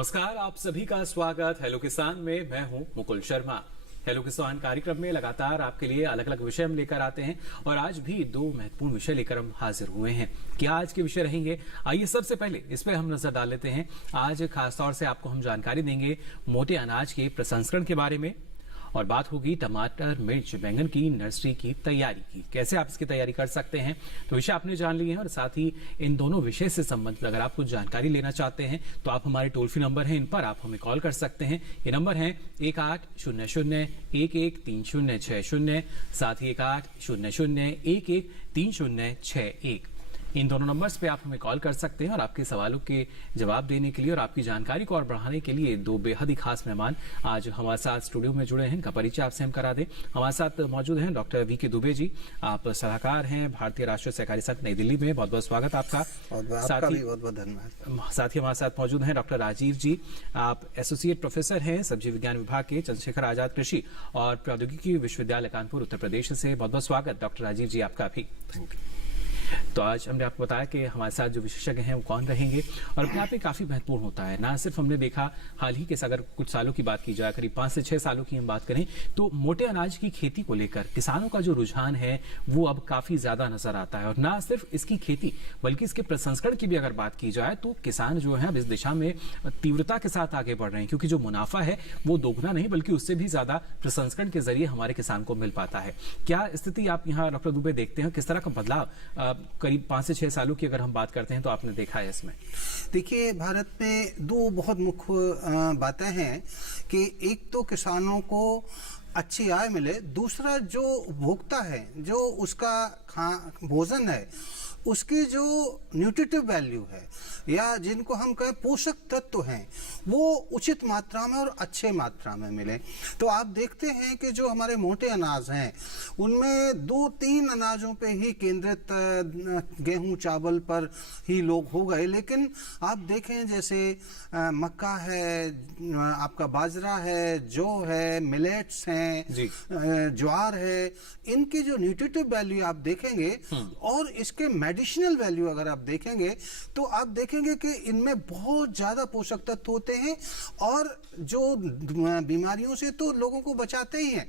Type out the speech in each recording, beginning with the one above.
नमस्कार, आप सभी का स्वागत हेलो किसान में। मैं हूं मुकुल शर्मा। हेलो किसान कार्यक्रम में लगातार आपके लिए अलग अलग विषय हम लेकर आते हैं और आज भी दो महत्वपूर्ण विषय लेकर हम हाजिर हुए हैं। क्या आज के विषय रहेंगे, आइए सबसे पहले इस पर हम नजर डाल लेते हैं। आज खासतौर से आपको हम जानकारी देंगे मोटे अनाज के प्रसंस्करण के बारे में और बात होगी टमाटर, मिर्च, बैंगन की नर्सरी की तैयारी की, कैसे आप इसकी तैयारी कर सकते हैं। तो विषय आपने जान लिए हैं और साथ ही इन दोनों विषय से संबंधित अगर आप कुछ जानकारी लेना चाहते हैं तो आप हमारे टोल फ्री नंबर हैं, इन पर आप हमें कॉल कर सकते हैं। ये नंबर है 1800-113060, साथ ही 1800-113061। इन दोनों नंबर्स पे आप हमें कॉल कर सकते हैं और आपके सवालों के जवाब देने के लिए और आपकी जानकारी को और बढ़ाने के लिए दो बेहद ही खास मेहमान आज हमारे साथ स्टूडियो में जुड़े हैं। इनका परिचय आपसे हम करा दें। हमारे साथ मौजूद हैं डॉक्टर वी के दुबे जी, आप सलाहकार हैं भारतीय राष्ट्रीय सहकारी संघ नई दिल्ली में। बहुत बहुत स्वागत आपका। साथ ही बहुत बहुत धन्यवाद। साथ ही हमारे साथ मौजूद हैं डॉक्टर राजीव जी, आप एसोसिएट प्रोफेसर हैं सब्जी विज्ञान विभाग के चंद्रशेखर आजाद कृषि और प्रौद्योगिकी विश्वविद्यालय कानपुर उत्तर प्रदेश से। बहुत बहुत स्वागत डॉक्टर राजीव जी आपका भी। तो आज हमने आपको बताया कि हमारे साथ जो विशेषज्ञ हैं वो कौन रहेंगे और अपने आप में काफी महत्वपूर्ण होता है। ना सिर्फ हमने देखा हाल ही के, अगर कुछ सालों की बात की जाए, करीब 5 से 6 सालों की हम बात करें तो मोटे अनाज की खेती को लेकर किसानों का जो रुझान है वो अब काफी ज्यादा नजर आता है। और ना सिर्फ इसकी खेती बल्कि इसके प्रसंस्करण की भी अगर बात की जाए तो किसान जो है अब इस दिशा में तीव्रता के साथ आगे बढ़ रहे हैं, क्योंकि जो मुनाफा है वो दोगुना नहीं बल्कि उससे भी ज्यादा प्रसंस्करण के जरिए हमारे किसान को मिल पाता है। क्या स्थिति आप यहाँ डॉक्टर दुबे देखते हैं, किस तरह का बदलाव करीब 5 से 6 सालों की अगर हम बात करते हैं तो आपने देखा है इसमें? देखिए, भारत में दो बहुत मुख्य बातें हैं कि एक तो किसानों को अच्छी आय मिले, दूसरा जो उपभोक्ता है, जो उसका भोजन है, उसकी जो न्यूट्रिटिव वैल्यू है या जिनको हम कहें पोषक तत्व हैं, वो उचित मात्रा में और अच्छे मात्रा में मिले। तो आप देखते हैं कि जो हमारे मोटे अनाज हैं उनमें 2-3 अनाजों पे ही केंद्रित, गेहूं चावल पर ही लोग हो गए। लेकिन आप देखें जैसे मक्का है, आपका बाजरा है, जौ है, मिलेट्स हैं, ज्वार है, इनकी जो न्यूट्रिटिव वैल्यू आप देखेंगे और इसके मेडिसिनल वैल्यू अगर आप देखेंगे तो आप देखेंगे कि इनमें बहुत ज्यादा पोषक तत्व होते हैं और जो बीमारियों से तो लोगों को बचाते ही हैं,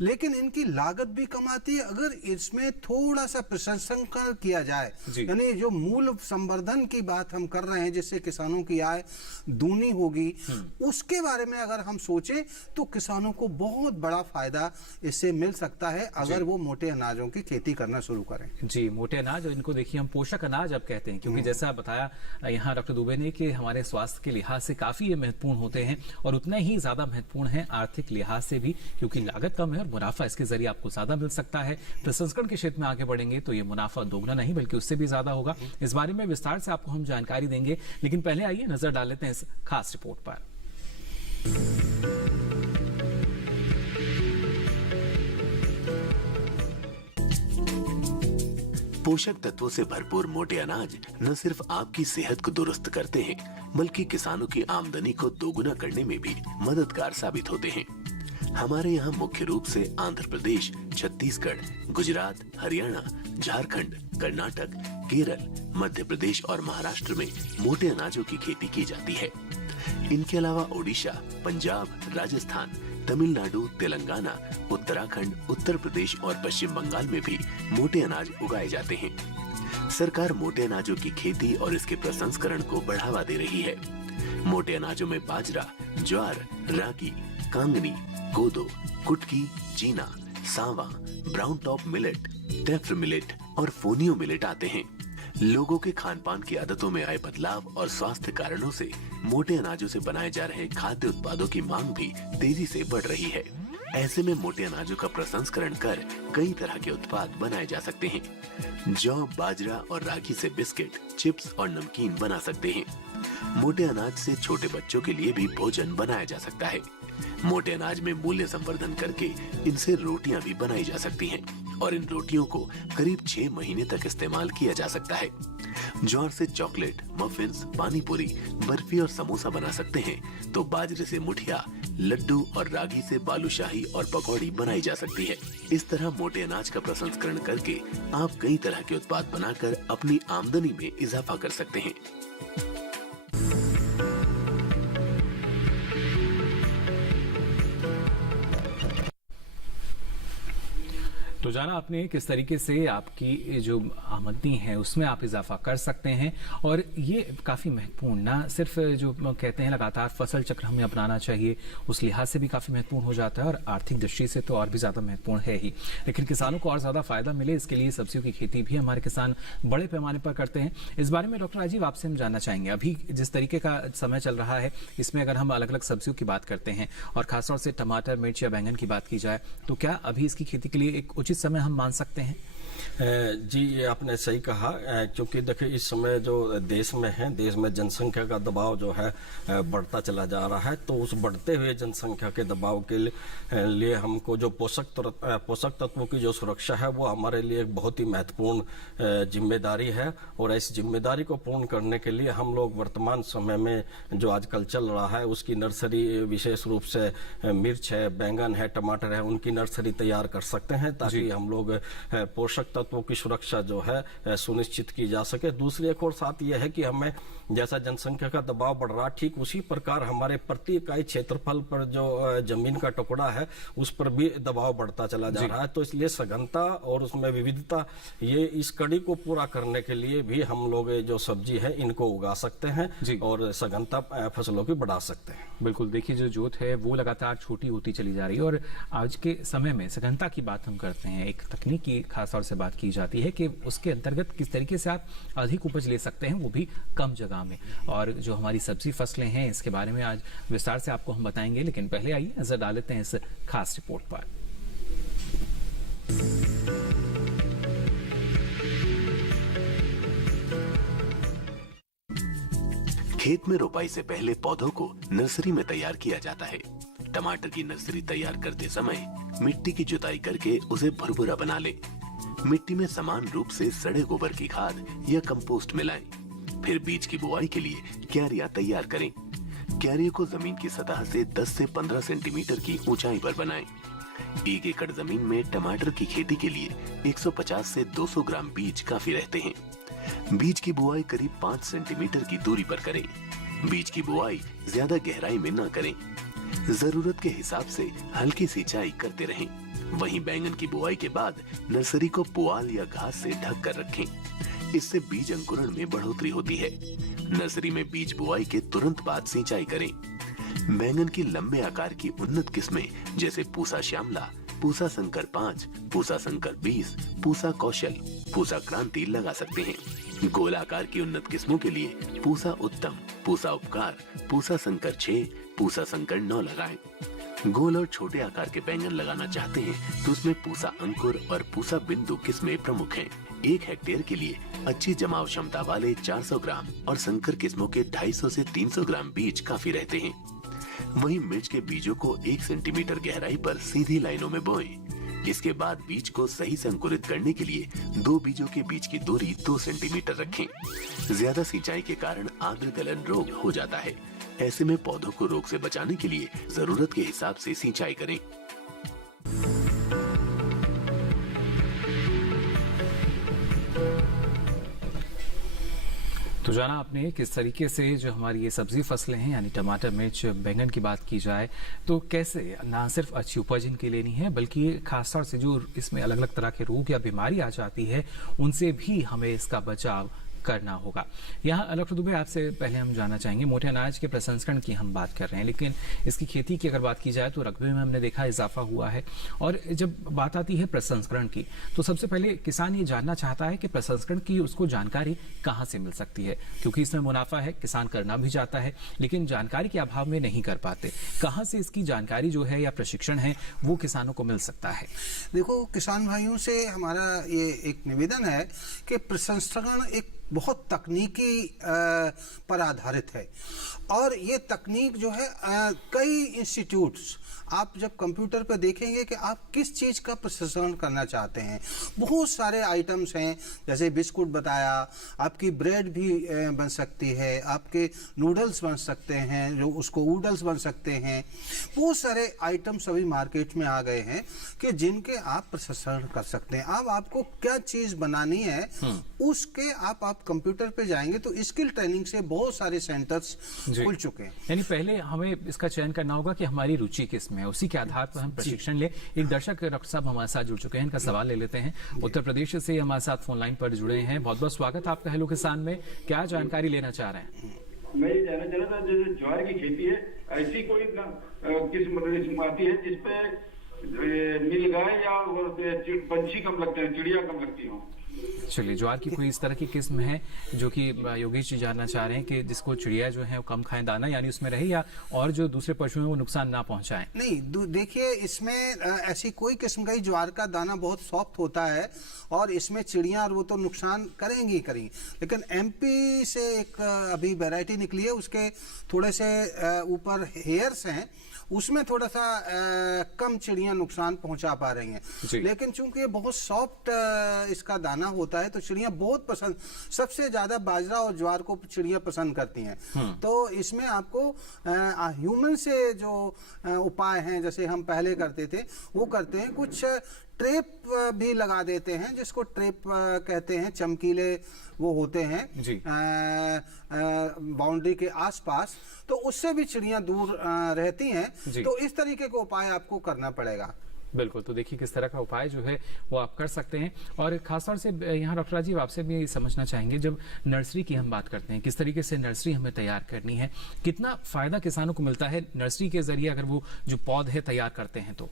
लेकिन इनकी लागत भी कम आती है अगर इसमें थोड़ा सा प्रसंस्करण किया जाए। यानी जो मूल संवर्धन की बात हम कर रहे हैं जिससे किसानों की आय दूनी होगी, उसके बारे में अगर हम सोचें तो किसानों को बहुत बड़ा फायदा इससे मिल सकता है अगर वो मोटे अनाजों की खेती करना शुरू करें। जी, मोटे अनाज, इनको देखिए हम पोषक अनाज अब कहते हैं, क्योंकि जैसा बताया यहाँ डॉक्टर दुबे ने कि हमारे स्वास्थ्य के लिहाज से काफी ये महत्वपूर्ण होते हैं और उतना ही ज्यादा महत्वपूर्ण है आर्थिक लिहाज से भी, क्योंकि लागत कम है और मुनाफा इसके जरिए आपको ज्यादा मिल सकता है। प्रसंस्करण के क्षेत्र में आगे बढ़ेंगे तो ये मुनाफा दोगुना नहीं बल्कि उससे भी ज्यादा होगा। इस बारे में विस्तार से आपको हम जानकारी देंगे, लेकिन पहले आइए नजर डाल लेते हैं इस खास रिपोर्ट पर। पोषक तत्वों से भरपूर मोटे अनाज न सिर्फ आपकी सेहत को दुरुस्त करते हैं बल्कि किसानों की आमदनी को दोगुना करने में भी मददगार साबित होते हैं। हमारे यहाँ मुख्य रूप से आंध्र प्रदेश, छत्तीसगढ़, गुजरात, हरियाणा, झारखंड, कर्नाटक, केरल, मध्य प्रदेश और महाराष्ट्र में मोटे अनाजों की खेती की जाती है। इनके अलावा ओडिशा, पंजाब, राजस्थान, तमिलनाडु, तेलंगाना, उत्तराखंड, उत्तर प्रदेश और पश्चिम बंगाल में भी मोटे अनाज उगाए जाते हैं। सरकार मोटे अनाजों की खेती और इसके प्रसंस्करण को बढ़ावा दे रही है। मोटे अनाजों में बाजरा, ज्वार, रागी, कांगनी, कोदो, कुटकी, चीना, सांवा, ब्राउन टॉप मिलेट, टेफ्र मिलेट और फोनियो मिलेट आते हैं। लोगों के खान पान की आदतों में आए बदलाव और स्वास्थ्य कारणों से मोटे अनाजों से बनाए जा रहे खाद्य उत्पादों की मांग भी तेजी से बढ़ रही है। ऐसे में मोटे अनाजों का प्रसंस्करण कर कई तरह के उत्पाद बनाए जा सकते हैं। जौ, बाजरा और रागी से बिस्किट, चिप्स और नमकीन बना सकते हैं। मोटे अनाज से छोटे बच्चों के लिए भी भोजन बनाया जा सकता है। मोटे अनाज में मूल्य संवर्धन करके इनसे रोटियां भी बनाई जा सकती हैं और इन रोटियों को करीब 6 महीने तक इस्तेमाल किया जा सकता है। ज्वार से चॉकलेट, मफिन्स, पानी पूरी, बर्फी और समोसा बना सकते हैं तो बाजरे से मुठिया, लड्डू और रागी से बालूशाही और पकौड़ी बनाई जा सकती है। इस तरह मोटे अनाज का प्रसंस्करण करके आप कई तरह के उत्पाद बनाकर अपनी आमदनी में इजाफा कर सकते हैं। तो जाना आपने किस तरीके से आपकी जो आमदनी है उसमें आप इजाफा कर सकते हैं, और ये काफ़ी महत्वपूर्ण, ना सिर्फ जो कहते हैं लगातार फसल चक्र हमें अपनाना चाहिए, उस लिहाज से भी काफ़ी महत्वपूर्ण हो जाता है, और आर्थिक दृष्टि से तो और भी ज़्यादा महत्वपूर्ण है ही। लेकिन किसानों को और ज़्यादा फायदा मिले, इसके लिए सब्जियों की खेती भी हमारे किसान बड़े पैमाने पर करते हैं। इस बारे में डॉक्टर राजीव आपसे हम जानना चाहेंगे, अभी जिस तरीके का समय चल रहा है इसमें अगर हम अलग अलग सब्जियों की बात करते हैं और खासतौर से टमाटर, मिर्च या बैंगन की बात की जाए, तो क्या अभी इसकी खेती के लिए एक उचित समय हम मान सकते हैं? जी, ये आपने सही कहा, क्योंकि देखिए इस समय जो देश में जनसंख्या का दबाव जो है बढ़ता चला जा रहा है। तो उस बढ़ते हुए जनसंख्या के दबाव के लिए हमको जो पोषक तत्वों की जो सुरक्षा है वो हमारे लिए एक बहुत ही महत्वपूर्ण जिम्मेदारी है। और इस जिम्मेदारी को पूर्ण करने के लिए हम लोग वर्तमान समय में जो आजकल चल रहा है उसकी नर्सरी, विशेष रूप से मिर्च है, बैंगन है, टमाटर है, उनकी नर्सरी तैयार कर सकते हैं, ताकि हम लोग पोषक तत्वों की सुरक्षा जो है सुनिश्चित की जा सके। दूसरी एक और साथ यह है कि हमें जैसा जनसंख्या का दबाव बढ़ रहा है, ठीक उसी प्रकार हमारे प्रति इकाई क्षेत्रफल पर जो जमीन का टुकड़ा है उस पर भी दबाव बढ़ता चला जा रहा है। तो इसलिए सघनता और उसमें विविधता, ये इस कड़ी को पूरा करने के लिए भी हम लोग जो सब्जी है इनको उगा सकते हैं और सघनता फसलों की बढ़ा सकते हैं। बिल्कुल, देखिए जो जोत है वो लगातार छोटी होती चली जा रही है, और आज के समय में सघनता की बात हम करते हैं, एक तकनीक की खासतौर से बात की जाती है कि उसके अंतर्गत किस तरीके से आप अधिक उपज ले सकते हैं, वो भी कम जगह में। और जो हमारी सब्जी फसलें हैं इसके बारे में आज विस्तार से आपको हम बताएंगे, लेकिन पहले आइए नजर डाल लेते हैं इस खास रिपोर्ट पर। खेत में रोपाई से पहले पौधों को नर्सरी में तैयार किया जाता है। टमाटर की नर्सरी तैयार करते समय मिट्टी की जुताई करके उसे भुरभुरा बना ले। मिट्टी में समान रूप से सड़े गोबर की खाद या कंपोस्ट मिलाएं। फिर बीज की बुआई के लिए क्यारियां तैयार करें। क्यारियों को जमीन की सतह से 10 से 15 सेंटीमीटर की ऊंचाई पर बनाएं। 1 एकड़ जमीन में टमाटर की खेती के लिए 150 से 200 ग्राम बीज काफी रहते हैं। बीज की बुआई करीब 5 सेंटीमीटर की दूरी पर करें। बीज की बुआई ज्यादा गहराई में न करें। जरूरत के हिसाब से हल्की सिंचाई करते रहें। वहीं बैंगन की बुआई के बाद नर्सरी को पुआल या घास से ढक कर रखें। इससे बीज अंकुरण में बढ़ोतरी होती है। नर्सरी में बीज बुआई के तुरंत बाद सिंचाई करें। बैंगन की लंबे आकार की उन्नत किस्में जैसे पूसा श्यामला, पूसा संकर 5, पूसा संकर 20, पूसा कौशल, पूसा क्रांति लगा सकते हैं। गोल आकार की उन्नत किस्मों के लिए पूसा उत्तम, पूसा उपकार, पूसा संकर 6, पूसा संकर 9 लगाएं। गोल और छोटे आकार के बैंगन लगाना चाहते हैं तो उसमें पूसा अंकुर और पूसा बिंदु किस्में प्रमुख हैं। 1 हेक्टेयर के लिए अच्छी जमाव क्षमता वाले 400 ग्राम और संकर किस्मों के 250 से 300 ग्राम बीज काफी रहते हैं। वहीं मिर्च के बीजों को 1 सेंटीमीटर गहराई पर सीधी लाइनों में बोएं। इसके बाद बीज को सही से अंकुरित करने के लिए 2 बीजों के बीच की दूरी 2 सेंटीमीटर रखें। ज्यादा सिंचाई के कारण आद्र गलन रोग हो जाता है। ऐसे में पौधों को रोग से बचाने के लिए जरूरत के हिसाब से सिंचाई करें। तो जाना आपने किस तरीके से जो हमारी ये सब्जी फसलें हैं, यानी टमाटर, मिर्च, बैंगन की बात की जाए तो कैसे ना सिर्फ अच्छी उपज इनकी लेनी है, बल्कि खासतौर से जो इसमें अलग अलग तरह के रोग या बीमारी आ जाती है उनसे भी हमें इसका बचाव करना होगा। यहाँ डॉक्टर दुबे, आपसे पहले हम जानना चाहेंगे, मोटे अनाज के प्रसंस्करण की हम बात कर रहे हैं, लेकिन इसकी खेती की अगर बात की जाए तो रकबे में हमने देखा इजाफा हुआ है। और जब बात आती है प्रसंस्करण की, तो सबसे पहले किसान ये जानना चाहता है कि प्रसंस्करण की उसको जानकारी कहाँ से मिल सकती है, क्योंकि इसमें मुनाफा है, किसान करना भी चाहता है, लेकिन जानकारी के अभाव में नहीं कर पाते। कहाँ से इसकी जानकारी जो है या प्रशिक्षण है वो किसानों को मिल सकता है? देखो, किसान भाइयों से हमारा ये एक निवेदन है कि प्रसंस्करण एक बहुत तकनीकी पर आधारित है, और ये तकनीक जो है कई इंस्टीट्यूट्स, आप जब कंप्यूटर पर देखेंगे कि आप किस चीज़ का प्रसंस्करण करना चाहते हैं, बहुत सारे आइटम्स हैं। जैसे बिस्कुट बताया, आपकी ब्रेड भी बन सकती है, आपके नूडल्स बन सकते हैं, जो उसको ऊडल्स बन सकते हैं। बहुत सारे आइटम्स अभी मार्केट में आ गए हैं कि जिनके आप प्रसंस्करण कर सकते हैं। अब आपको क्या चीज़ बनानी है उसके आप आप कंप्यूटर पे जाएंगे तो स्किल ट्रेनिंग से बहुत सारे सेंटर्स जी। खुल चुके हैं। यानी पहले हमें इसका चयन करना होगा कि हमारी रुचि किस में है, उसी के आधार पर हम प्रशिक्षण ले। एक दर्शक डॉक्टर साहब हमारे साथ जुड़ चुके हैं, इनका सवाल ले लेते हैं। उत्तर प्रदेश से हमारे साथ फोन लाइन पर जुड़े हैं। बहुत बहुत स्वागत आपका हेलो किसान में। क्या जानकारी लेना चाह रहे हैं? मैं ये जानना चाह रहा था, जैसे ज्वार की खेती है, ऐसी कोई किस्म आती है जिसपे नीलगाय या पंछी कम लगते हैं, चिड़िया कम लगती हो? चलिए, ज्वार की कोई इस तरह की किस्म है जो कि योगेश जी जानना चाह रहे हैं कि जिसको चिड़िया जो है वो कम खाएं, दाना यानी उसमें रहे, या और जो दूसरे पशु हैं वो नुकसान ना पहुंचाएं? नहीं, देखिए इसमें ऐसी कोई किस्म का ही ज्वार का दाना बहुत सॉफ्ट होता है और इसमें चिड़िया और वो तो नुकसान करेंगी करेंगी, लेकिन एमपी से एक अभी वैरायटी निकली है, उसके थोड़े से ऊपर हेयर्स हैं, उसमें थोड़ा सा कम चिड़ियां नुकसान पहुंचा पा रही हैं। लेकिन चूंकि ये बहुत सॉफ्ट इसका दाना होता है तो चिड़ियां बहुत पसंद, सबसे ज्यादा बाजरा और ज्वार को चिड़ियां पसंद करती हैं। तो इसमें आपको ह्यूमन से जो उपाय हैं, जैसे हम पहले करते थे वो करते हैं, कुछ ट्रेप भी लगा देते हैं, जिसको ट्रेप कहते हैं, चमकीले वो होते हैं बाउंड्री के आसपास, तो उससे भी चिड़ियां दूर रहती हैं। तो इस तरीके का उपाय आपको करना पड़ेगा। बिल्कुल, तो देखिए किस तरह का उपाय जो है वो आप कर सकते हैं। और खासतौर से यहाँ डॉक्टर राजीव आपसे भी समझना चाहेंगे, जब नर्सरी की हम बात करते हैं, किस तरीके से नर्सरी हमें तैयार करनी है, कितना फायदा किसानों को मिलता है नर्सरी के जरिए अगर वो जो पौधे तैयार करते हैं? तो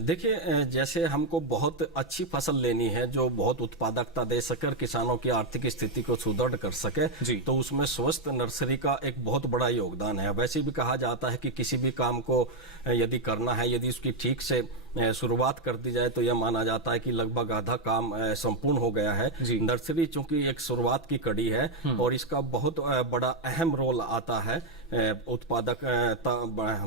देखिए, जैसे हमको बहुत अच्छी फसल लेनी है जो बहुत उत्पादकता दे सके और किसानों की आर्थिक स्थिति को सुदृढ़ कर सके, तो उसमें स्वस्थ नर्सरी का एक बहुत बड़ा योगदान है। वैसे भी कहा जाता है कि किसी भी काम को यदि करना है, यदि उसकी ठीक से शुरुआत कर दी जाए तो यह माना जाता है कि लगभग आधा काम संपूर्ण हो गया है। नर्सरी चूंकि एक शुरुआत की कड़ी है और इसका बहुत बड़ा अहम रोल आता है उत्पादकता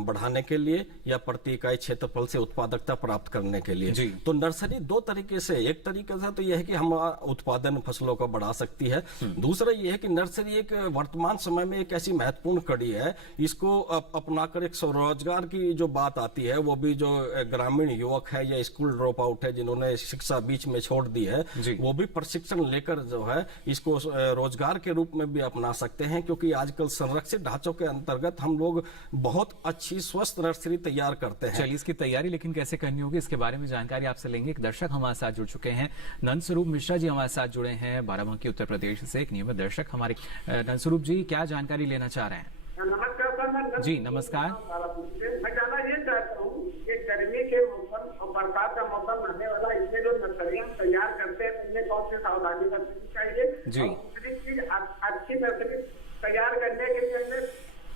बढ़ाने के लिए या प्रति इकाई क्षेत्रफल से उत्पादकता प्राप्त करने के लिए। तो नर्सरी दो तरीके से, एक तरीके से तो यह है कि हम उत्पादन फसलों को बढ़ा सकती है, दूसरा यह है कि नर्सरी एक वर्तमान समय में एक ऐसी महत्वपूर्ण कड़ी है, इसको अपनाकर एक स्वरोजगार की जो बात आती है, वो भी जो ग्रामीण युवक है या स्कूल ड्रॉप आउट है जिन्होंने शिक्षा बीच में छोड़ दी है, वो भी प्रशिक्षण लेकर जो है इसको रोजगार के रूप में भी अपना सकते हैं। क्योंकि आजकल संरक्षित ढांचों के अंतर्गत हम लोग बहुत अच्छी स्वस्थ नर्सरी तैयार करते हैं। चलिए, इसकी तैयारी लेकिन कैसे करनी होगी इसके बारे में जानकारी आपसे लेंगे। एक दर्शक हमारे साथ जुड़ चुके हैं, नंदस्वरूप मिश्रा जी हमारे साथ जुड़े हैं बाराबंकी उत्तर प्रदेश से, एक नियमित दर्शक हमारे। नंदस्वरूप जी, क्या जानकारी लेना चाह रहे हैं? नमस्कार जी, नमस्कार। मैं जानना ये चाहता हूँ कि गर्मी के मौसम और बरसात का मौसम आने वाला, इसमें जो नर्सरियां तैयार करते हैं उनमें कौन सी सावधानी बरतनी चाहिए? जी, दूसरी चीज, अच्छी नर्सरी तैयार करने के लिए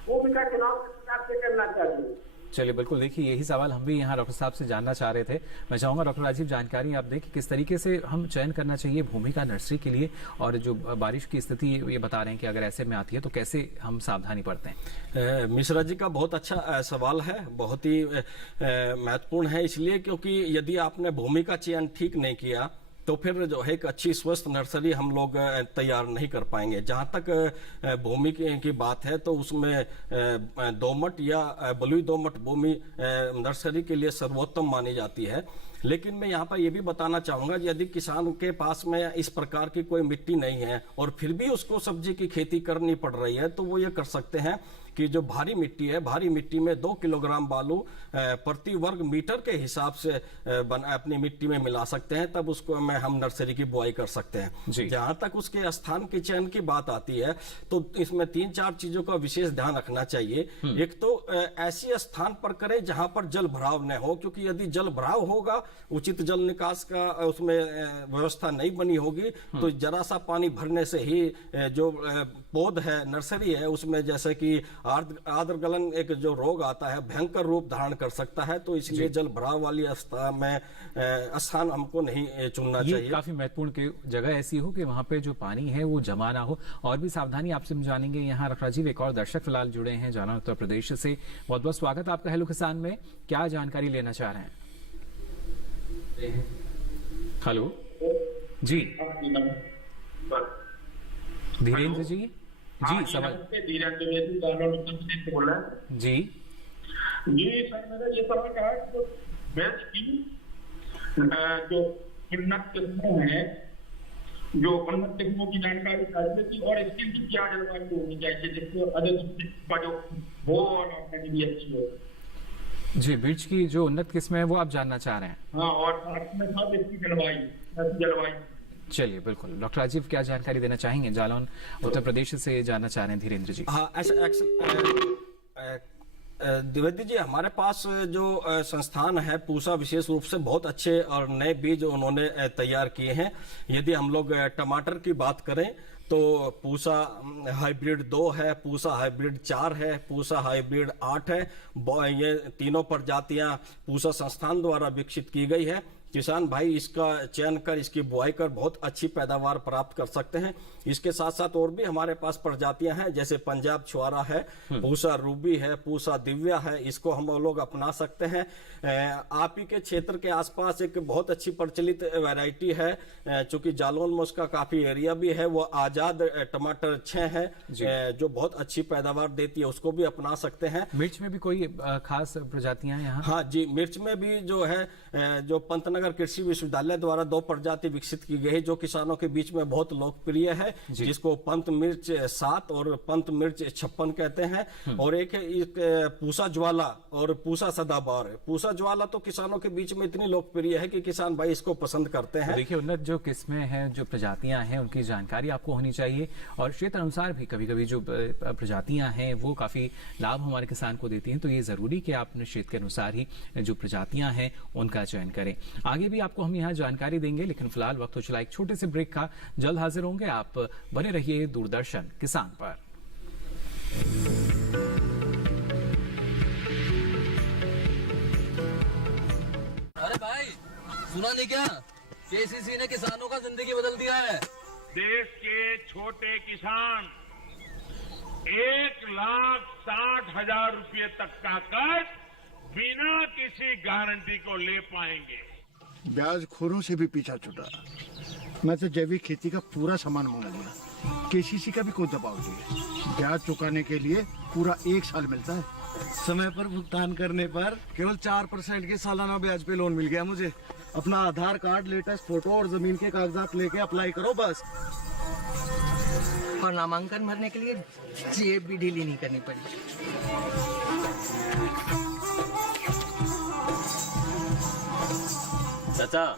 भूमि का चुनाव किस हिसाब से करना चाहिए? चलिए, बिल्कुल, देखिए यही सवाल हम भी यहाँ डॉक्टर साहब से जानना चाह रहे थे। मैं चाहूंगा डॉक्टर राजीव जानकारी आप दें कि किस तरीके से हम चयन करना चाहिए भूमि का नर्सरी के लिए, और जो बारिश की स्थिति ये बता रहे हैं कि अगर ऐसे में आती है तो कैसे हम सावधानी बरतें? मिश्रा जी का बहुत अच्छा सवाल है, बहुत ही महत्वपूर्ण है, इसलिए क्योंकि यदि आपने भूमि का चयन ठीक नहीं किया तो फिर जो है एक अच्छी स्वस्थ नर्सरी हम लोग तैयार नहीं कर पाएंगे। जहां तक भूमि की बात है तो उसमें दोमट या बलुई दोमट भूमि नर्सरी के लिए सर्वोत्तम मानी जाती है। लेकिन मैं यहाँ पर यह भी बताना चाहूंगा, यदि किसान के पास में इस प्रकार की कोई मिट्टी नहीं है और फिर भी उसको सब्जी की खेती करनी पड़ रही है, तो वो ये कर सकते हैं कि जो भारी मिट्टी है, भारी मिट्टी में 2 किलोग्राम बालू प्रति वर्ग मीटर के हिसाब से अपनी मिट्टी में मिला सकते हैं, तब उसको हम नर्सरी की बुआई कर सकते हैं। जहां तक उसके स्थान के चयन की बात आती है तो इसमें 3-4 चीजों का विशेष ध्यान रखना चाहिए। एक तो ऐसी स्थान पर करें जहां पर जल भराव न हो, क्योंकि यदि जल भराव होगा, उचित जल निकास का उसमें व्यवस्था नहीं बनी होगी, तो जरा सा पानी भरने से ही जो पौध है, नर्सरी है, उसमें जैसे कि आर्द्र गलन एक जो रोग आता है भयंकर रूप धारण कर सकता है। तो इसलिए जल भराव वाली स्थान हमको नहीं चुनना चाहिए। काफी महत्वपूर्ण कि जगह ऐसी हो कि वहां पे जो पानी है वो जमा ना हो। और भी सावधानी आपसे जानेंगे यहाँ राजीव। एक और दर्शक फिलहाल जुड़े हैं जाना उत्तर प्रदेश से, बहुत बहुत स्वागत आपका हेलो किसान में। क्या जानकारी लेना चाह रहे हैं? हेलो जी, धीरेन्द्र जी। जी, सवाल। बोल रहे जी जी सर, मेरा ये सवाल कहा कि जो वेज की जो उन्नत किस्में हैं जो उन्नत किस्मों की जानकारी चाहिए थी, और इसके लिए क्या जलवायु होनी चाहिए जिससे अधिक का जो हो और आमदनी भी अच्छी हो। जी, मिर्च की जो उन्नत किस्म है वो आप जानना चाह रहे हैं? हाँ, और साथ में साथ इसकी जलवायु। चलिए, बिल्कुल। डॉक्टर राजीव क्या जानकारी देना चाहेंगे? जालौन उत्तर प्रदेश से जानना चाह रहे हैं धीरेन्द्र जी। हाँ, द्विवेदी जी, हमारे पास जो संस्थान है पूसा विशेष रूप से बहुत अच्छे और नए बीज उन्होंने तैयार किए हैं। यदि हम लोग टमाटर की बात करें तो पूसा हाइब्रिड 2 है, पूसा हाइब्रिड 4 है, पूसा हाइब्रिड 8 है। ये तीनों प्रजातियां पूसा संस्थान द्वारा विकसित की गई है। किसान भाई इसका चयन कर, इसकी बुआई कर बहुत अच्छी पैदावार प्राप्त कर सकते हैं। इसके साथ साथ और भी हमारे पास प्रजातियां हैं, जैसे पंजाब छुआरा है, पूसा रूबी है, पूसा दिव्या है, इसको हम लोग अपना सकते हैं। आप ही के क्षेत्र के आसपास एक बहुत अच्छी प्रचलित वैरायटी है, चूंकि जालौन में उसका काफी एरिया भी है, वो आजाद टमाटर 6 है, जो बहुत अच्छी पैदावार देती है, उसको भी अपना सकते हैं। मिर्च में भी कोई खास प्रजातियां हैं यहाँ? हाँ जी, मिर्च में भी जो है जो पंतनगर कृषि विश्वविद्यालय द्वारा 2 प्रजाति विकसित की गई है, जो किसानों के बीच में बहुत लोकप्रिय है, जिसको पंत मिर्च 7 और पंत मिर्च 56 कहते हैं। और एक है पूसा ज्वाला और पूसा सदाबहार। पूसा ज्वाला तो किसानों के बीच में इतनी लोकप्रिय है कि किसान भाई इसको पसंद करते हैं। देखिए, उन्नत जो किस्में हैं, जो प्रजातियां हैं, उनकी जानकारी आपको होनी चाहिए, और क्षेत्र अनुसार भी कभी कभी जो प्रजातियां हैं वो काफी लाभ हमारे किसान को देती हैं। तो ये जरूरी कि आप अपने क्षेत्र के अनुसार ही जो प्रजातियां हैं उनका चयन करें। आगे भी आपको हम यहाँ जानकारी देंगे, लेकिन फिलहाल वक्त हो चला एक छोटे से ब्रेक का। जल्द हाजिर होंगे, आप बने रहिए दूरदर्शन किसान पर। अरे भाई, सुना नहीं क्या? केसीसी ने किसानों का जिंदगी बदल दिया है। देश के छोटे किसान 1,60,000 रुपये तक का कर्ज बिना किसी गारंटी को ले पाएंगे। ब्याज खोरों से भी पीछा छूटा। मैं तो जैविक खेती का पूरा सामान मंगा लिया। केसीसी का भी कोई दबाव नहीं। ब्याज चुकाने के लिए पूरा 1 साल मिलता है। समय पर भुगतान करने पर केवल 4% के सालाना ब्याज पे लोन मिल गया मुझे। अपना आधार कार्ड, लेटेस्ट फोटो और जमीन के कागजात लेके अप्लाई करो बस। और नामांकन भरने के लिए जेब भी ढीली नहीं करनी पड़ी। चाचा,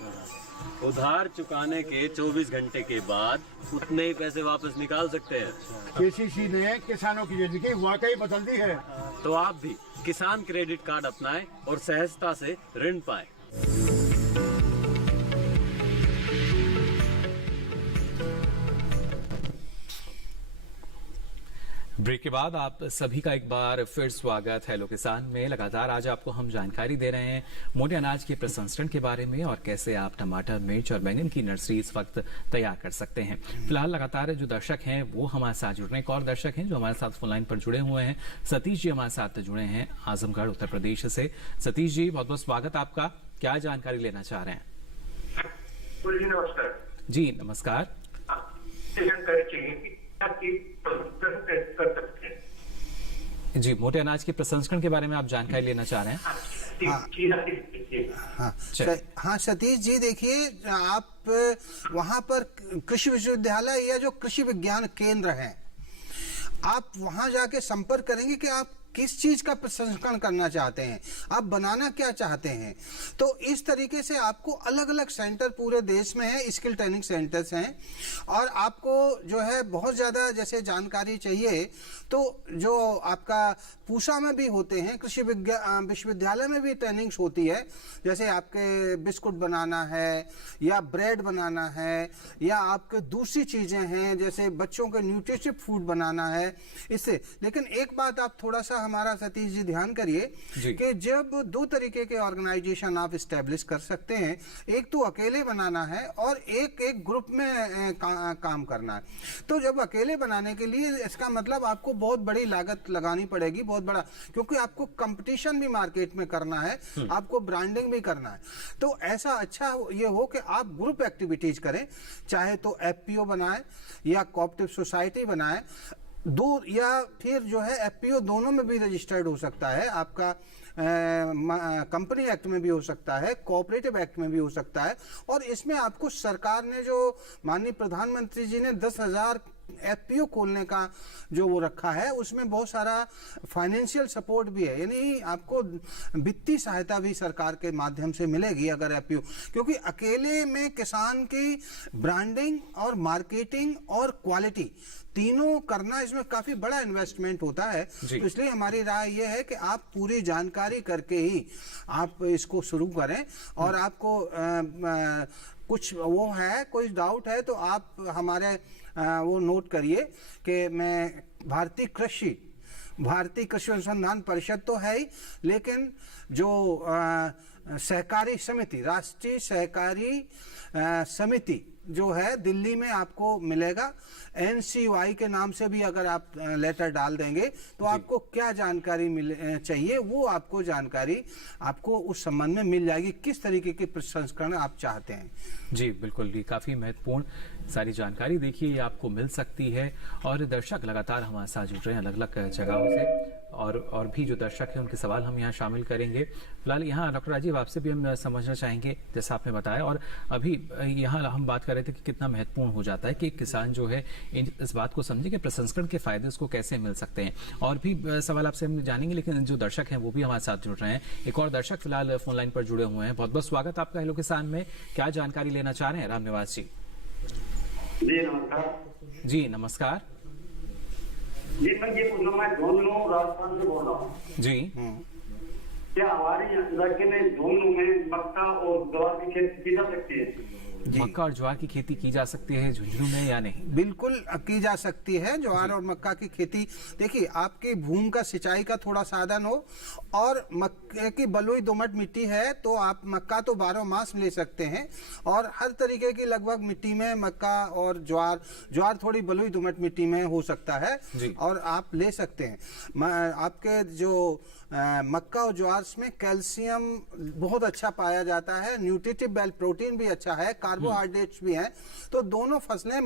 उधार चुकाने के 24 घंटे के बाद उतने ही पैसे वापस निकाल सकते हैं। केसीसी ने किसानों की जिंदगी वाकई बदल दी है। तो आप भी किसान क्रेडिट कार्ड अपनाएं और सहजता से ऋण पाएं। ब्रेक के बाद आप सभी का एक बार फिर स्वागत है हेलो किसान में। लगातार आज आपको हम जानकारी दे रहे हैं मोटे अनाज के प्रसंस्करण के बारे में और कैसे आप टमाटर, मिर्च और बैंगन की नर्सरी इस वक्त तैयार कर सकते हैं। फिलहाल लगातार जो दर्शक हैं वो हमारे साथ जुड़ रहे हैं। एक और दर्शक हैं जो हमारे साथ फोन लाइन पर जुड़े हुए हैं। सतीश जी हमारे साथ जुड़े हैं आजमगढ़ उत्तर प्रदेश से। सतीश जी, बहुत बहुत स्वागत आपका। क्या जानकारी लेना चाह रहे हैं? नमस्कार जी। नमस्कार जी, मोटे अनाज के प्रसंस्करण के बारे में आप जानकारी लेना चाह रहे हैं? हाँ सतीश जी, देखिए आप वहाँ पर कृषि विश्वविद्यालय या जो कृषि विज्ञान केंद्र है, आप वहाँ जाके संपर्क करेंगे कि आप किस चीज का प्रसंस्करण करना चाहते हैं, आप बनाना क्या चाहते हैं। तो इस तरीके से आपको अलग अलग सेंटर पूरे देश में है, स्किल ट्रेनिंग सेंटर्स हैं, और आपको जो है बहुत ज़्यादा जैसे जानकारी चाहिए तो जो आपका पूसा में भी होते हैं, कृषि विश्वविद्यालय में भी ट्रेनिंग्स होती है। जैसे आपके बिस्कुट बनाना है या ब्रेड बनाना है या आपके दूसरी चीज़ें हैं जैसे बच्चों के न्यूट्रिटिव फूड बनाना है, इससे। लेकिन एक बात आप थोड़ा सा हमारा सतीश जी ध्यान करिए कि जब 2 तरीके के ऑर्गेनाइजेशन आप इस्टेब्लिश कर सकते हैं, एक तो अकेले बनाना है और एक ग्रुप में काम करना है। तो जब अकेले बनाने के लिए इसका मतलब आपको बहुत बड़ी लागत लगानी पड़ेगी, बहुत बड़ा, क्योंकि आपको कंपटीशन भी मार्केट में करना है, आपको ब्रांडिंग भी करना है। तो ऐसा अच्छा ये हो कि आप ग्रुप एक्टिविटीज करें, चाहे तो एफपीओ बनाएं या कोऑपरेटिव सोसाइटी बनाएं, या फिर जो है एफपीओ दोनों में भी रजिस्टर्ड हो सकता है आपका कंपनी एक्ट में भी हो सकता है, कोऑपरेटिव एक्ट में भी हो सकता है। और इसमें आपको सरकार ने जो माननीय प्रधानमंत्री जी ने 10,000 एफपीओ खोलने का जो वो रखा है, उसमें बहुत सारा फाइनेंशियल सपोर्ट भी है, यानी आपको वित्तीय सहायता भी सरकार के माध्यम से मिलेगी अगर एफपीओ, क्योंकि अकेले में किसान की ब्रांडिंग और मार्केटिंग और क्वालिटी तीनों करना, इसमें काफी बड़ा इन्वेस्टमेंट होता है। तो इसलिए हमारी राय यह है कि आप पूरी जानकारी करके ही आप इसको शुरू करें। और आपको कुछ वो है, कोई डाउट है तो आप हमारे वो नोट करिए कि मैं भारतीय कृषि अनुसंधान परिषद तो है ही, लेकिन जो सहकारी समिति, राष्ट्रीय सहकारी समिति जो है दिल्ली में आपको मिलेगा। NCY के नाम से भी अगर आप लेटर डाल देंगे तो आपको क्या जानकारी चाहिए वो आपको जानकारी आपको उस संबंध में मिल जाएगी, किस तरीके की प्रसंस्करण आप चाहते हैं। जी बिल्कुल, ये काफी महत्वपूर्ण सारी जानकारी देखिए आपको मिल सकती है। और दर्शक लगातार हमारे साथ जुड़ रहे हैं अलग अलग जगहों से, और भी जो दर्शक हैं उनके सवाल हम यहाँ शामिल करेंगे। फिलहाल यहाँ डॉक्टर राजीव आपसे भी हम समझना चाहेंगे, जैसा आपने बताया, और अभी यहाँ हम बात कर रहे थे कि कितना महत्वपूर्ण हो जाता है कि किसान जो है इस बात को समझे कि प्रसंस्करण के फायदे उसको कैसे मिल सकते हैं। और भी सवाल आपसे हम जानेंगे, लेकिन जो दर्शक हैं वो भी हमारे साथ जुड़ रहे हैं। एक और दर्शक फिलहाल फोन लाइन पर जुड़े हुए हैं। बहुत बहुत स्वागत आपका हेलो किसान में। क्या जानकारी लेना चाह रहे हैं रामनिवास जी? जी नमस्कार। जी नमस्कार। जी मैं ये पूछ रहा हूँ, मैं झुंझुनू राजस्थान से बोल रहा हूँ जी। क्या हमारे इलाके में झुंझुनू में मक्का और ज्वार की खेती की जा सकती है? मक्का और ज्वार की खेती की जा सकती है झुंझुनू में या नहीं? बिल्कुल की जा सकती है। ज्वार और मक्का की खेती, देखिए आपकी भूमि का सिंचाई का थोड़ा साधन हो और मक्के की बलुई दोमट मिट्टी है तो आप मक्का तो 12 मास ले सकते हैं। और हर तरीके की लगभग मिट्टी में मक्का और ज्वार थोड़ी बलुई दोमट मिट्टी में हो सकता है और आप ले सकते हैं। आपके जो मक्का और ज्वार में कैल्शियम बहुत अच्छा पाया जाता है, न्यूट्रिटिव बेल प्रोटीन भी अच्छा है, कार्बोहाइड्रेट्स भी हैं। तो दोनों फसलें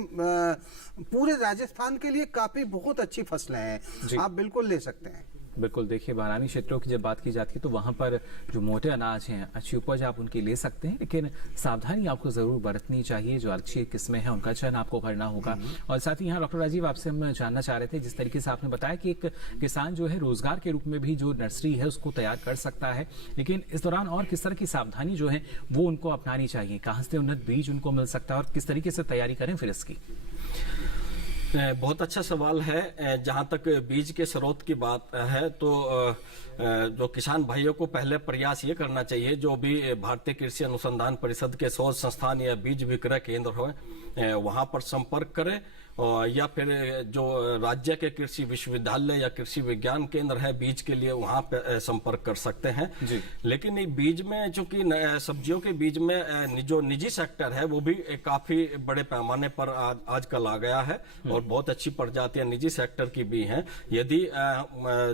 पूरे राजस्थान के लिए काफी बहुत अच्छी फसलें हैं, आप बिल्कुल ले सकते हैं। बिल्कुल, देखिए बारानी क्षेत्रों की जब बात की जाती है तो वहां पर जो मोटे अनाज हैं, अच्छी उपज आप उनकी ले सकते हैं, लेकिन सावधानी आपको जरूर बरतनी चाहिए। जो अच्छी किस्में हैं उनका चयन आपको करना होगा। और साथ ही यहाँ डॉक्टर राजीव आपसे हम जानना चाह रहे थे, जिस तरीके से आपने बताया कि एक किसान जो है रोजगार के रूप में भी जो नर्सरी है उसको तैयार कर सकता है, लेकिन इस दौरान और किस तरह की सावधानी जो है वो उनको अपनानी चाहिए? कहाँ से उन्नत बीज उनको मिल सकता है और किस तरीके से तैयारी करें फिर इसकी? बहुत अच्छा सवाल है। जहाँ तक बीज के स्रोत की बात है तो जो किसान भाइयों को पहले प्रयास ये करना चाहिए, जो भी भारतीय कृषि अनुसंधान परिषद के शोध संस्थान या बीज विक्रय केंद्र हो वहाँ पर संपर्क करें, या फिर जो राज्य के कृषि विश्वविद्यालय या कृषि विज्ञान केंद्र है बीज के लिए वहाँ पे संपर्क कर सकते हैं। लेकिन ये बीज में चूंकि सब्जियों के बीज में जो निजी सेक्टर है वो भी काफी बड़े पैमाने पर आजकल आ गया है और बहुत अच्छी प्रजातियां निजी सेक्टर की भी हैं। यदि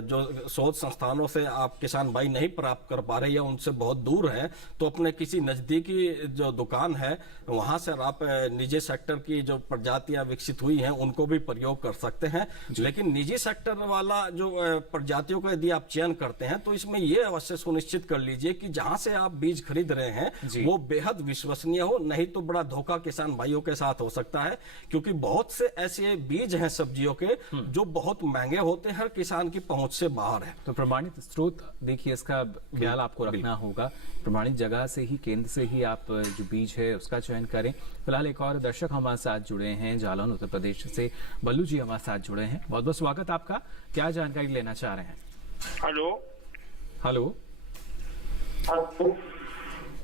जो शोध संस्थानों से आप किसान भाई नहीं प्राप्त कर पा रहे या उनसे बहुत दूर है तो अपने किसी नजदीकी जो दुकान है वहां से आप निजी सेक्टर की जो प्रजातियां विकसित हुई हैं उनको भी प्रयोग कर सकते हैं। लेकिन निजी सेक्टर वाला जो प्रजातियों का यदि आप चयन करते हैं तो इसमें यह अवश्य सुनिश्चित कर लीजिए कि जहां से आप बीज खरीद रहे हैं वो बेहद विश्वसनीय हो, नहीं तो बड़ा धोखा किसान भाइयों के साथ हो सकता है। क्योंकि बहुत से ऐसे बीज हैं सब्जियों के जो बहुत महंगे होते हैं, हर किसान की पहुंच से बाहर है। तो प्रमाणित स्रोत देखिए इसका ख्याल आपको रखना होगा, प्रमाणित जगह से ही, केंद्र से ही आप जो बीज है उसका चयन करें। फिलहाल एक और दर्शक हमारे साथ जुड़े हैं जालौन उत्तर प्रदेश से, बल्लू जी हमारे साथ जुड़े हैं। बहुत बहुत स्वागत आपका, क्या जानकारी लेना चाह रहे हैं? हेलो हेलो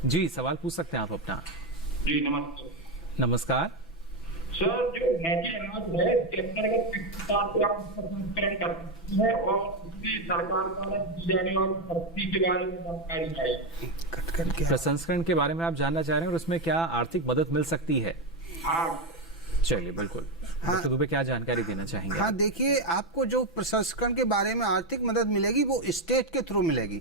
जी, सवाल पूछ सकते हैं आप अपना। जी नमस्कार। नमस्कार सर, जो हैजी अनाज है के अंतर्गत प्रसंस्करण करती है और उसकी सरकार द्वारा दी जाने वाली सब्सिडी के बारे में जानकारी चाहिए। प्रसंस्करण के बारे में आप जानना चाह रहे हैं और उसमें क्या आर्थिक मदद मिल सकती है? हाँ चलिए बिल्कुल। डॉक्टर दुबे क्या जानकारी देना चाहेंगे? हाँ देखिए, आपको जो प्रसंस्करण के बारे में आर्थिक मदद मिलेगी वो स्टेट के थ्रू मिलेगी।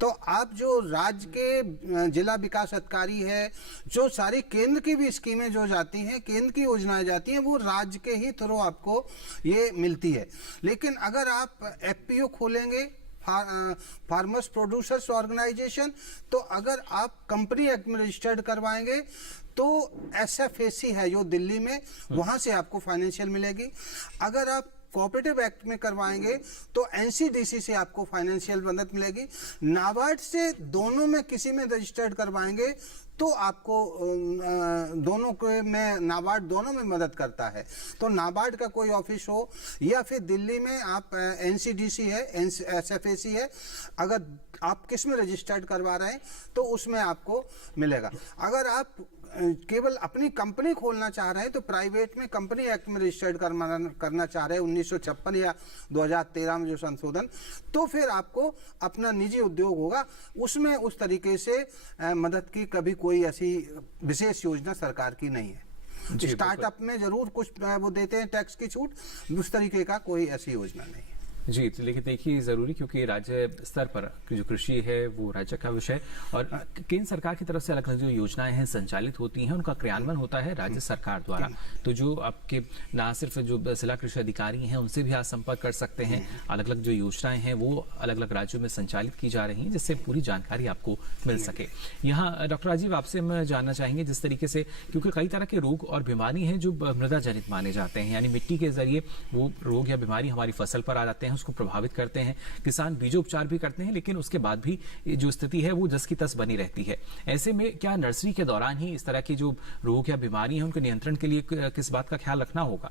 तो आप जो राज्य के जिला विकास अधिकारी है, जो सारी केंद्र की भी स्कीमें जो जाती हैं, केंद्र की योजनाएं जाती हैं, वो राज्य के ही थ्रू आपको ये मिलती है। लेकिन अगर आप एफपीओ खोलेंगे फार्मर्स प्रोड्यूसर्स ऑर्गेनाइजेशन। तो अगर आप कंपनी एक्ट में रजिस्टर्ड करवाएंगे तो SFAC है जो दिल्ली में, वहां से आपको फाइनेंशियल मिलेगी। अगर आप कोऑपरेटिव एक्ट में करवाएंगे तो NCDC से आपको फाइनेंशियल मदद मिलेगी। नाबार्ड से दोनों में किसी में रजिस्टर्ड करवाएंगे तो आपको दोनों के में नाबार्ड दोनों में मदद करता है। तो नाबार्ड का कोई ऑफिस हो या फिर दिल्ली में आप NCDC है, SFAC है, अगर आप किस में रजिस्टर्ड करवा रहे हैं तो उसमें आपको मिलेगा। अगर आप केवल अपनी कंपनी खोलना चाह रहे हैं तो प्राइवेट में कंपनी एक्ट में रजिस्टर्ड करना चाह रहे हैं 1956 या 2013 में जो संशोधन, तो फिर आपको अपना निजी उद्योग होगा, उसमें उस तरीके से मदद की कभी कोई ऐसी विशेष योजना सरकार की नहीं है। स्टार्टअप में जरूर कुछ वो देते हैं टैक्स की छूट, उस तरीके का कोई ऐसी योजना नहीं है। जी, लेकिन देखिए जरूरी, क्योंकि राज्य स्तर पर जो कृषि है वो राज्य का विषय, और केंद्र सरकार की तरफ से अलग अलग जो योजनाएं हैं संचालित होती हैं, उनका क्रियान्वयन होता है राज्य सरकार द्वारा। तो जो आपके ना सिर्फ जो जिला कृषि अधिकारी हैं उनसे भी आप संपर्क कर सकते हैं। अलग अलग जो योजनाएं हैं वो अलग अलग राज्यों में संचालित की जा रही हैं, जिससे पूरी जानकारी आपको मिल सके। यहाँ डॉक्टर राजीव, आपसे हम जानना चाहेंगे जिस तरीके से, क्योंकि कई तरह के रोग और बीमारी हैं जो मृदा जनित माने जाते हैं, यानी मिट्टी के जरिए वो रोग या बीमारी हमारी फसल पर आ जाते हैं, उसको प्रभावित करते हैं। किसान बीजोपचार भी करते हैं, लेकिन उसके बाद भी जो स्थिति है वो जस की तस बनी रहती है। ऐसे में क्या नर्सरी के दौरान ही इस तरह की जो रोग या बीमारी है उनके नियंत्रण के लिए किस बात का ख्याल रखना होगा?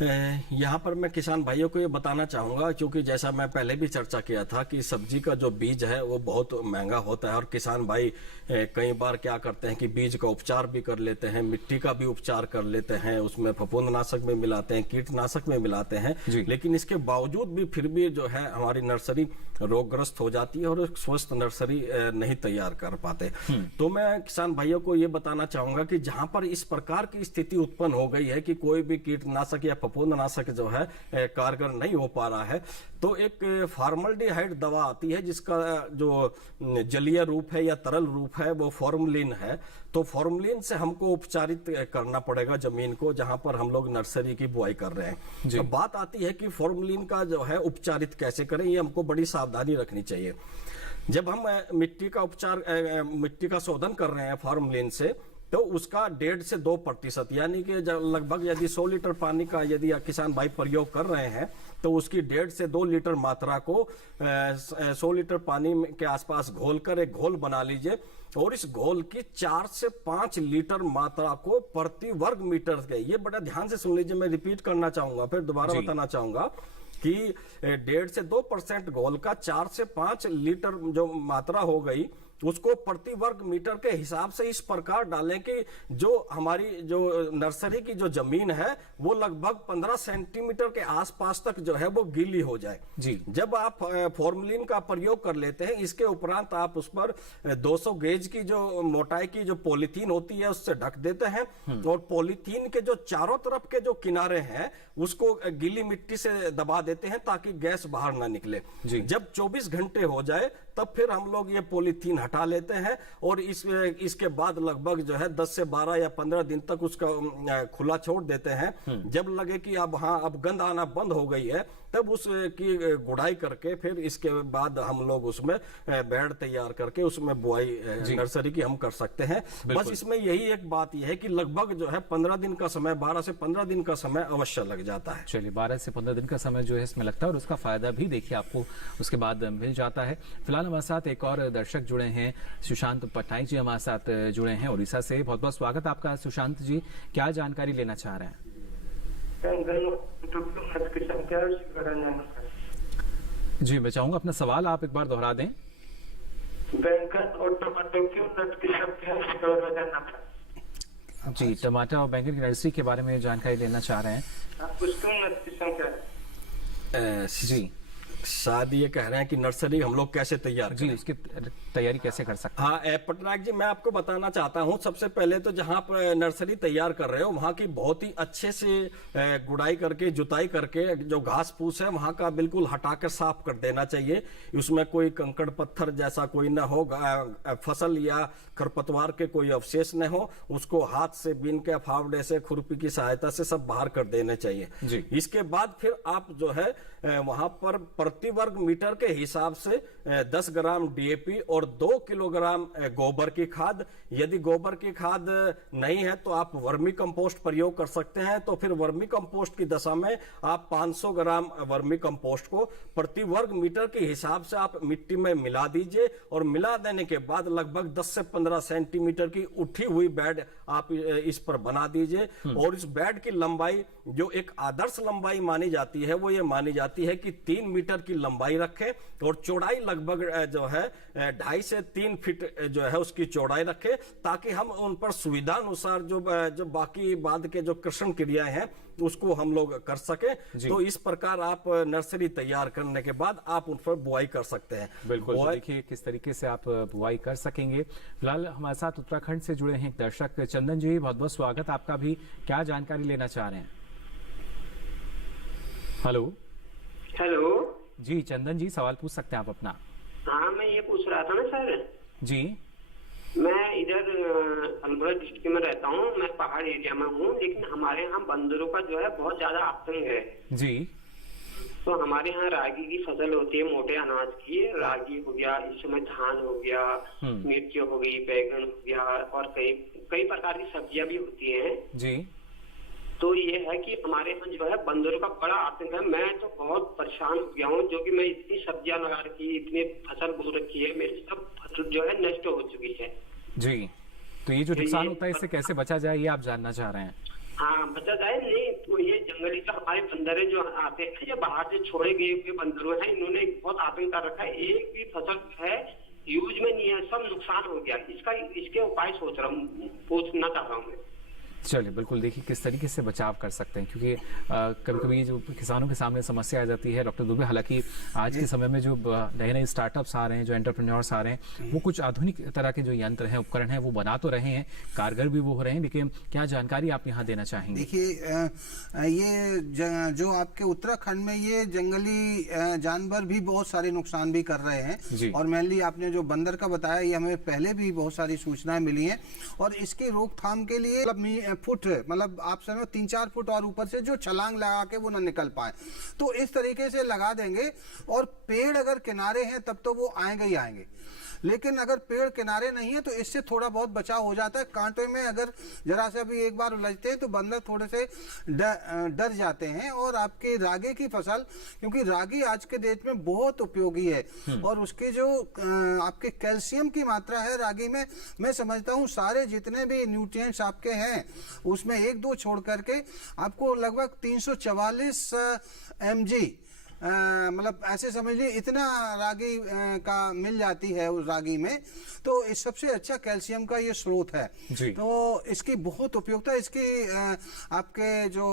यहाँ पर मैं किसान भाइयों को ये बताना चाहूंगा, क्योंकि जैसा मैं पहले भी चर्चा किया था कि सब्जी का जो बीज है वो बहुत महंगा होता है, और किसान भाई कई बार क्या करते हैं कि बीज का उपचार भी कर लेते हैं, मिट्टी का भी उपचार कर लेते हैं, उसमें फफूंदनाशक में मिलाते हैं, कीटनाशक में मिलाते हैं, लेकिन इसके बावजूद भी फिर भी जो है हमारी नर्सरी रोगग्रस्त हो जाती है और एक स्वस्थ नर्सरी नहीं तैयार कर पाते। तो मैं किसान भाइयों को ये बताना चाहूंगा कि जहां पर इस प्रकार की स्थिति उत्पन्न हो गई है कि कोई भी कीटनाशक या फफूंदनाशक जो है कारगर नहीं हो पा रहा है, तो एक फॉर्मल्डिहाइड दवा आती है जिसका जो जलीय रूप है या तरल रूप है वो फॉर्मलिन है। तो फॉर्मलिन से हमको उपचारित करना पड़ेगा जमीन को जहां पर हम लोग नर्सरी की बुआई कर रहे हैं। तो बात आती है कि फॉर्मलिन का जो है उपचारित कैसे करें, ये हमको बड़ी सावधानी रखनी चाहिए। जब हम मिट्टी का शोधन कर रहे हैं फॉर्मलिन से, तो उसका 1.5 से 2% यानी कि लगभग यदि 100 लीटर पानी का यदि किसान भाई प्रयोग कर रहे हैं तो उसकी 1.5 से 2 लीटर मात्रा को 100 लीटर पानी के आसपास घोलकर एक घोल बना लीजिए, और इस घोल की 4 से 5 लीटर मात्रा को प्रति वर्ग मीटर के, ये बड़ा ध्यान से सुन लीजिए, मैं रिपीट करना चाहूंगा, फिर दोबारा बताना चाहूंगा कि 1.5 से 2% घोल का 4 से 5 लीटर जो मात्रा हो गई उसको प्रति वर्ग मीटर के हिसाब से इस प्रकार डालें कि जो हमारी जो नर्सरी की जो जमीन है वो लगभग 15 सेंटीमीटर के आसपास तक जो है वो गीली हो जाए। जब आप फॉर्मलिन का प्रयोग कर लेते हैं, इसके उपरांत आप उस पर 200 गेज की जो मोटाई की जो पॉलीथीन होती है उससे ढक देते हैं, और पॉलीथीन के जो चारों तरफ के जो किनारे हैं उसको गीली मिट्टी से दबा देते हैं ताकि गैस बाहर ना निकले। जब 24 घंटे हो जाए तब फिर हम लोग ये पॉलीथीन हटा लेते हैं, और इसके बाद लगभग जो है 10 से 12 या 15 दिन तक उसका खुला छोड़ देते हैं। जब लगे कि अब गंध आना बंद हो गई है, तब उसकी गुड़ाई करके फिर इसके बाद हम लोग उसमें बेड तैयार करके उसमें बुआई नर्सरी की हम कर सकते हैं। बस इसमें यही एक बात यह है कि लगभग जो है 15 दिन का समय, 12 से 15 दिन का समय अवश्य लग जाता है। चलिए, 12 से 15 दिन का समय जो है इसमें लगता है, और उसका फायदा भी देखिए आपको उसके बाद मिल जाता है। फिलहाल हमारे साथ एक और दर्शक जुड़े हैं, सुशांत पटनायक जी हमारे साथ जुड़े हैं उड़ीसा से। बहुत बहुत स्वागत आपका सुशांत जी, क्या जानकारी लेना चाह रहे हैं? जी, मैं चाहूंगा अपना सवाल आप एक बार दोहरा दें। बैंगन और टमाटर की उन्नत किस्म क्या जी, टमाटर और बैंगन की नर्सरी के बारे में जानकारी लेना चाह रहे हैं। उसकी उन्नत किस्म क्या है? जी, शायद ये कह रहे हैं कि नर्सरी हम लोग कैसे तैयार जी, उसकी तैयारी कैसे कर सकते हैं? हाँ पटनायक जी, मैं आपको बताना चाहता हूँ, सबसे पहले तो जहाँ पर नर्सरी तैयार कर रहे हो वहाँ की बहुत ही अच्छे से गुड़ाई करके, जुताई करके, जो घास फूस है वहाँ का बिल्कुल हटाकर साफ कर देना चाहिए। उसमें कोई कंकड़ पत्थर जैसा कोई ना हो, फसल या खरपतवार के कोई अवशेष न हो, उसको हाथ से बीन के, फावड़े से, खुरपी की सहायता से सब बाहर कर देने चाहिए। इसके बाद फिर आप जो है वहां पर प्रति वर्ग मीटर के हिसाब से 10 ग्राम डीएपी और 2 किलोग्राम गोबर की खाद। यदि गोबर की खाद नहीं है तो आप वर्मी कंपोस्ट प्रयोग कर सकते हैं। तो फिर वर्मी कंपोस्ट की दशा में आप 500 ग्राम वर्मी कंपोस्ट को प्रति वर्ग मीटर के हिसाब से आप मिट्टी में मिला दीजिए और मिला देने के बाद लगभग 10 से 15 सेंटीमीटर की उठी हुई बेड आप इस पर बना दीजिए। और इस बेड की लंबाई जो एक आदर्श लंबाई मानी जाती है वो ये मानी जाती है कि 3 मीटर की लंबाई रखें और चौड़ाई लगभग जो है 2.5 से 3 फीट जो है उसकी चौड़ाई रखें, ताकि हम उन पर सुविधा अनुसार जो बाकी बाद के जो कृषि क्रियाएं हैं उसको हम लोग कर सके। तो इस प्रकार आप नर्सरी तैयार करने के बाद आप उन पर बुआई कर सकते हैं। बिल्कुल, तो देखिए किस तरीके से आप बुआई कर सकेंगे। फिलहाल हमारे साथ उत्तराखंड से जुड़े हैं एक दर्शक चंदन जी, बहुत बहुत स्वागत आपका भी। क्या जानकारी लेना चाह रहे हैं? हेलो जी चंदन जी, सवाल पूछ सकते हैं आप अपना। हाँ, मैं ये पूछ रहा था ना सर जी, मैं इधर अल्मोड़ा डिस्ट्रिक्ट में रहता हूँ, मैं पहाड़ एरिया में हूँ, लेकिन हमारे यहाँ बंदरों का जो है बहुत ज्यादा आतंक है जी। तो हमारे यहाँ रागी की फसल होती है, मोटे अनाज की। रागी हो गया, इस समय धान हो गया, मिर्ची हो गई, बैगन हो गया और कई प्रकार की सब्जियां भी होती हैं जी। तो ये है कि हमारे यहाँ जो है बंदरों का बड़ा आतंक है। मैं तो बहुत परेशान हो गया हूँ, जो कि मैं इतनी सब्जियां लगा रखी, इतनी फसल बो रखी है, मेरी सब फसल जो है नष्ट हो चुकी है जी। तो ये जो नुकसान होता है इससे कैसे बचा जाए ये आप जानना चाह रहे हैं? हाँ, बचा जाए। नहीं तो ये जंगली जो हमारे बंदर जो आते हैं, ये बाहर से छोड़े गए हुए बंदरों हैं, इन्होंने बहुत आतंक कर रखा है। एक भी फसल है यूज में नहीं है, सब नुकसान हो गया। इसके उपाय सोच रहा हूँ, पूछना चाह रहा हूँ मैं। चलिए बिल्कुल, देखिए किस तरीके से बचाव कर सकते हैं, क्योंकि कभी कभी जो किसानों के सामने समस्या आ जाती है डॉक्टर दुबे। हालांकि आज के समय में जो नए नए स्टार्टअप्स आ रहे हैं, जो एंटरप्रेन्योर्स आ रहे हैं, वो कुछ आधुनिक तरह के जो यंत्र हैं, उपकरण हैं, वो बना तो रहे हैं, कारगर भी वो हो रहे हैं, लेकिन क्या जानकारी आप यहाँ देना चाहेंगे? देखिए, ये जो आपके उत्तराखंड में ये जंगली जानवर भी बहुत सारे नुकसान भी कर रहे हैं। और मेनली आपने जो बंदर का बताया, ये हमें पहले भी बहुत सारी सूचनाएं मिली हैं। और इसकी रोकथाम के लिए फुट, मतलब आप समझो 3-4 फुट और ऊपर से जो छलांग लगा के वो ना निकल पाए, तो इस तरीके से लगा देंगे। और पेड़ अगर किनारे हैं तब तो वो आएंगे ही आएंगे, लेकिन अगर पेड़ किनारे नहीं है तो इससे थोड़ा बहुत बचाव हो जाता है। कांटे में अगर जरा सा भी एक बार उलझते हैं तो बंदर थोड़े से डर जाते हैं। और आपके रागी की फसल, क्योंकि रागी आज के देश में बहुत उपयोगी है और उसके जो आपके कैल्शियम की मात्रा है रागी में, मैं समझता हूँ सारे जितने भी न्यूट्रिएंट्स आपके हैं उसमें 1-2 छोड़ करके आपको लगभग 344 mg, मतलब ऐसे समझिए इतना रागी का मिल जाती है उस रागी में। तो इस सबसे अच्छा कैल्शियम का ये स्रोत है, तो इसकी बहुत उपयोगिता। इसकी आपके जो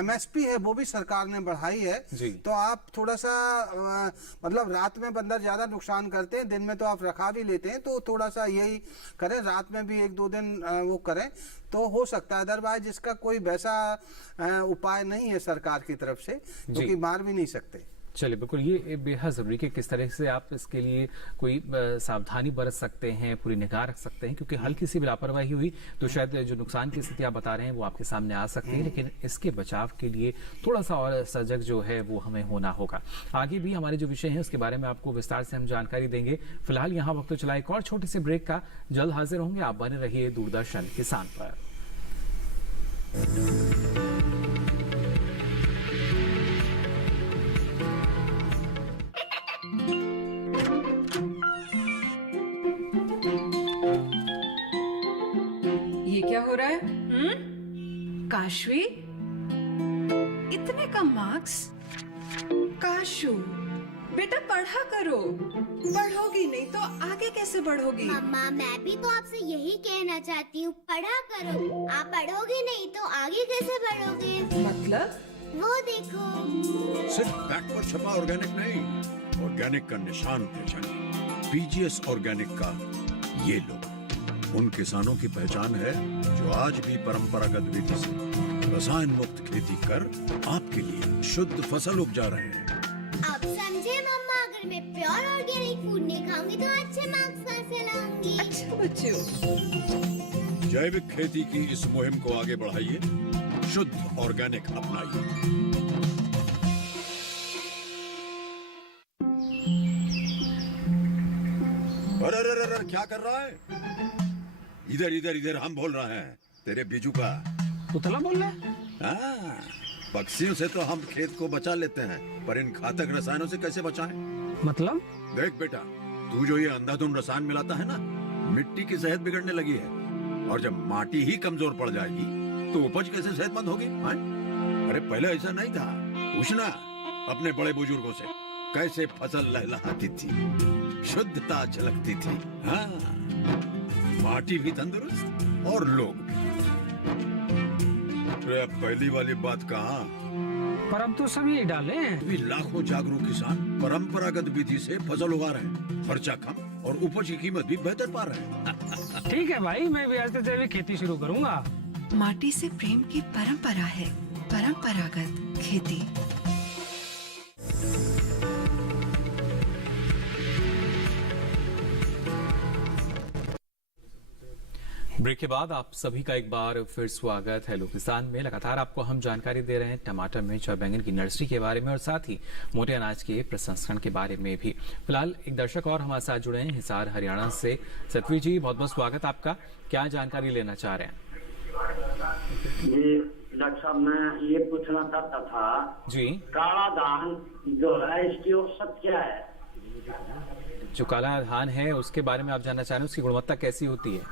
MSP है वो भी सरकार ने बढ़ाई है। तो आप थोड़ा सा मतलब रात में बंदर ज्यादा नुकसान करते हैं, दिन में तो आप रखा भी लेते हैं, तो थोड़ा सा यही करें, रात में भी 1-2 दिन वो करें तो हो सकता है। अदरवाइज इसका कोई वैसा उपाय नहीं है सरकार की तरफ से, जो कि मार भी नहीं सकते। चलिए बिल्कुल, ये बेहद जरूरी कि किस तरह से आप इसके लिए कोई सावधानी बरत सकते हैं, पूरी निगाह रख सकते हैं, क्योंकि हल्की सी भी लापरवाही हुई तो शायद जो नुकसान की स्थिति आप बता रहे हैं वो आपके सामने आ सकती है। लेकिन इसके बचाव के लिए थोड़ा सा और सजग जो है वो हमें होना होगा। आगे भी हमारे जो विषय हैं उसके बारे में आपको विस्तार से हम जानकारी देंगे। फिलहाल यहाँ वक्त तो चला एक और छोटे से ब्रेक का, जल्द हाजिर होंगे। आप बने रहिए दूरदर्शन किसान पर। ये क्या हो रहा है? काशवी, इतने कम मार्क्स? काशू बेटा पढ़ा करो, पढ़ोगी नहीं तो आगे कैसे बढ़ोगी? मम्मा, मैं भी तो आपसे यही कहना चाहती हूँ, पढ़ा करो। आप पढ़ोगी नहीं तो आगे कैसे बढ़ोगे? मतलब? वो देखो, सिर्फ बैक पर छपा ऑर्गेनिक नहीं, ऑर्गेनिक का निशान पहचानिए। पीजीएस ऑर्गेनिक का ये लोग उन किसानों की पहचान है जो आज भी परंपरागत विधि से रसायन मुक्त खेती कर आपके लिए शुद्ध फसल उपजा रहे हैं। अब समझे मम्मा, अगर मैं प्योर ऑर्गेनिक फूड नहीं खाऊंगी तो अच्छे मार्क्स कहाँ से लाऊंगी? अच्छा बच्चों, जैविक खेती की इस मुहिम को आगे बढ़ाइए, शुद्ध ऑर्गेनिक अपनाइए। अरे अरे अरे क्या कर रहा है? इधर इधर इधर हम बोल रहे हैं तेरे बीजू का। पुतला बोल रहा है? हाँ, पक्षियों से तो हम खेत को बचा लेते हैं, पर इन घातक रसायनों से कैसे बचाएं? मतलब? देख बेटा, तू जो ये अंधाधुंध रसायन मिलाता है ना, मिट्टी की सेहत बिगड़ने लगी है। और जब माटी ही कमजोर पड़ जाएगी तो उपज कैसे सेहतमंद होगी? हाँ? अरे पहले ऐसा नहीं था। पूछना अपने बड़े बुजुर्गों से, कैसे फसल लहलहाती थी, शुद्धता झलकती थी। हाँ, माटी भी तंदुरुस्त और लोग भी। अरे पहली वाली बात कहाँ? पर अब तो सब यही डाले हैं। अभी लाखों जागरूक किसान परंपरागत विधि से फसल उगा रहे हैं, खर्चा कम और उपज की कीमत भी बेहतर पा रहे हैं। ठीक है भाई, मैं भी आज से जैविक खेती शुरू करूंगा। माटी से प्रेम की परंपरा है, परंपरागत खेती। ब्रेक के बाद आप सभी का एक बार फिर स्वागत है हेलो किसान में। लगातार आपको हम जानकारी दे रहे हैं टमाटर, मिर्च और बैंगन की नर्सरी के बारे में और साथ ही मोटे अनाज के प्रसंस्करण के बारे में भी। फिलहाल एक दर्शक और हमारे साथ जुड़े हैं हिसार हरियाणा से। सतवी जी, बहुत बहुत स्वागत आपका। क्या जानकारी लेना चाह रहे हैं? जी डॉक्टर साहब, मैं ये पूछना चाहता था जी, काला धान जो है इसकी औसत क्या है? जो काला धान है उसके बारे में आप जानना चाह रहे हैं, उसकी गुणवत्ता कैसी होती है?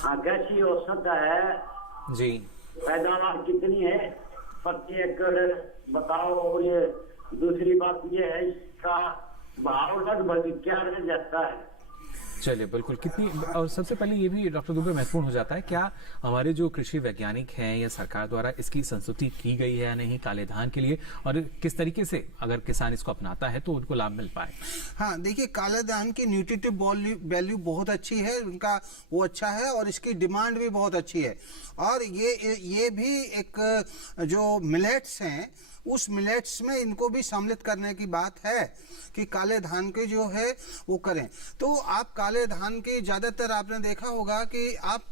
हाँ, कैसी औसत है जी, पैदावार कितनी है प्रति एकड़ बताओ। और ये दूसरी बात ये है, इसका भाव लगभग क्या रह जाता है? चलिए बिल्कुल। कितनी, और सबसे पहले ये भी डॉक्टर दुबे महत्वपूर्ण हो जाता है, क्या हमारे जो कृषि वैज्ञानिक हैं या सरकार द्वारा इसकी संस्तुति की गई है या नहीं काले धान के लिए, और किस तरीके से अगर किसान इसको अपनाता है तो उनको लाभ मिल पाए? हाँ, देखिए काले धान की न्यूट्रिटिव वैल्यू बहुत अच्छी है, उनका वो अच्छा है और इसकी डिमांड भी बहुत अच्छी है। और ये भी एक जो मिलेट्स हैं उस मिलेट्स में इनको भी सम्मिलित करने की बात है कि काले धान के जो है वो करें। तो आप काले धान के ज़्यादातर आपने देखा होगा कि आप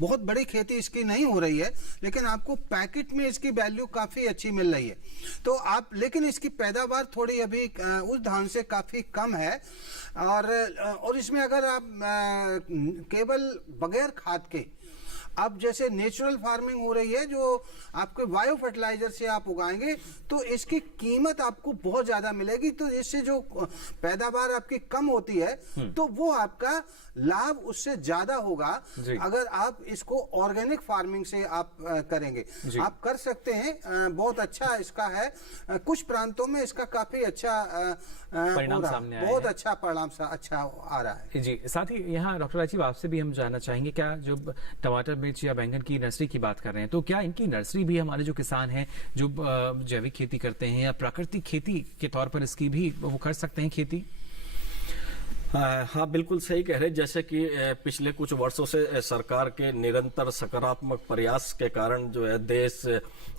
बहुत बड़ी खेती इसकी नहीं हो रही है, लेकिन आपको पैकेट में इसकी वैल्यू काफ़ी अच्छी मिल रही है। तो आप, लेकिन इसकी पैदावार थोड़ी अभी उस धान से काफ़ी कम है। और इसमें अगर आप केवल बगैर खाद के अब जैसे नेचुरल फार्मिंग हो रही है, जो आपके बायो फर्टिलाइजर से आप उगाएंगे तो इसकी कीमत आपको बहुत ज्यादा मिलेगी। तो इससे जो पैदावार आपकी कम होती है तो वो आपका लाभ उससे ज्यादा होगा अगर आप इसको ऑर्गेनिक फार्मिंग से आप करेंगे। आप कर सकते हैं, बहुत अच्छा इसका है। कुछ प्रांतों में इसका काफी अच्छा परिणाम सामने आया, बहुत अच्छा परिणाम अच्छा आ रहा है जी। साथ ही यहाँ डॉक्टर राजीव, आपसे भी हम जानना चाहेंगे, क्या जो टमाटर, मिर्च या बैंगन की नर्सरी की बात कर रहे हैं, तो क्या इनकी नर्सरी भी हमारे जो किसान हैं जो जैविक खेती करते हैं या प्राकृतिक खेती के तौर पर इसकी भी वो कर सकते हैं खेती? हाँ, बिल्कुल सही कह रहे हैं। जैसे कि पिछले कुछ वर्षों से सरकार के निरंतर सकारात्मक प्रयास के कारण जो है देश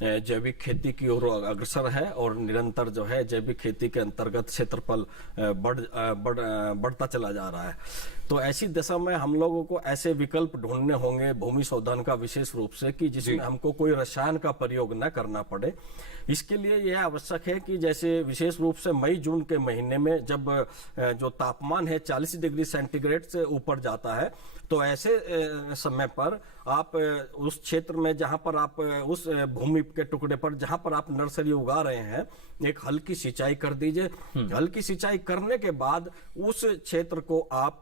जैविक खेती की ओर अग्रसर है और निरंतर जो है जैविक खेती के अंतर्गत क्षेत्रफल बढ़ता चला जा रहा है। तो ऐसी दशा में हम लोगों को ऐसे विकल्प ढूंढने होंगे भूमि शोधन का विशेष रूप से, कि जिसमें हमको कोई रसायन का प्रयोग न करना पड़े। इसके लिए यह आवश्यक है कि जैसे विशेष रूप से मई जून के महीने में जब जो तापमान है 40 डिग्री सेंटीग्रेड से ऊपर जाता है, तो ऐसे समय पर आप उस क्षेत्र में जहां पर आप उस भूमि के टुकड़े पर जहां पर आप नर्सरी उगा रहे हैं, एक हल्की सिंचाई कर दीजिए। हल्की सिंचाई करने के बाद उस क्षेत्र को आप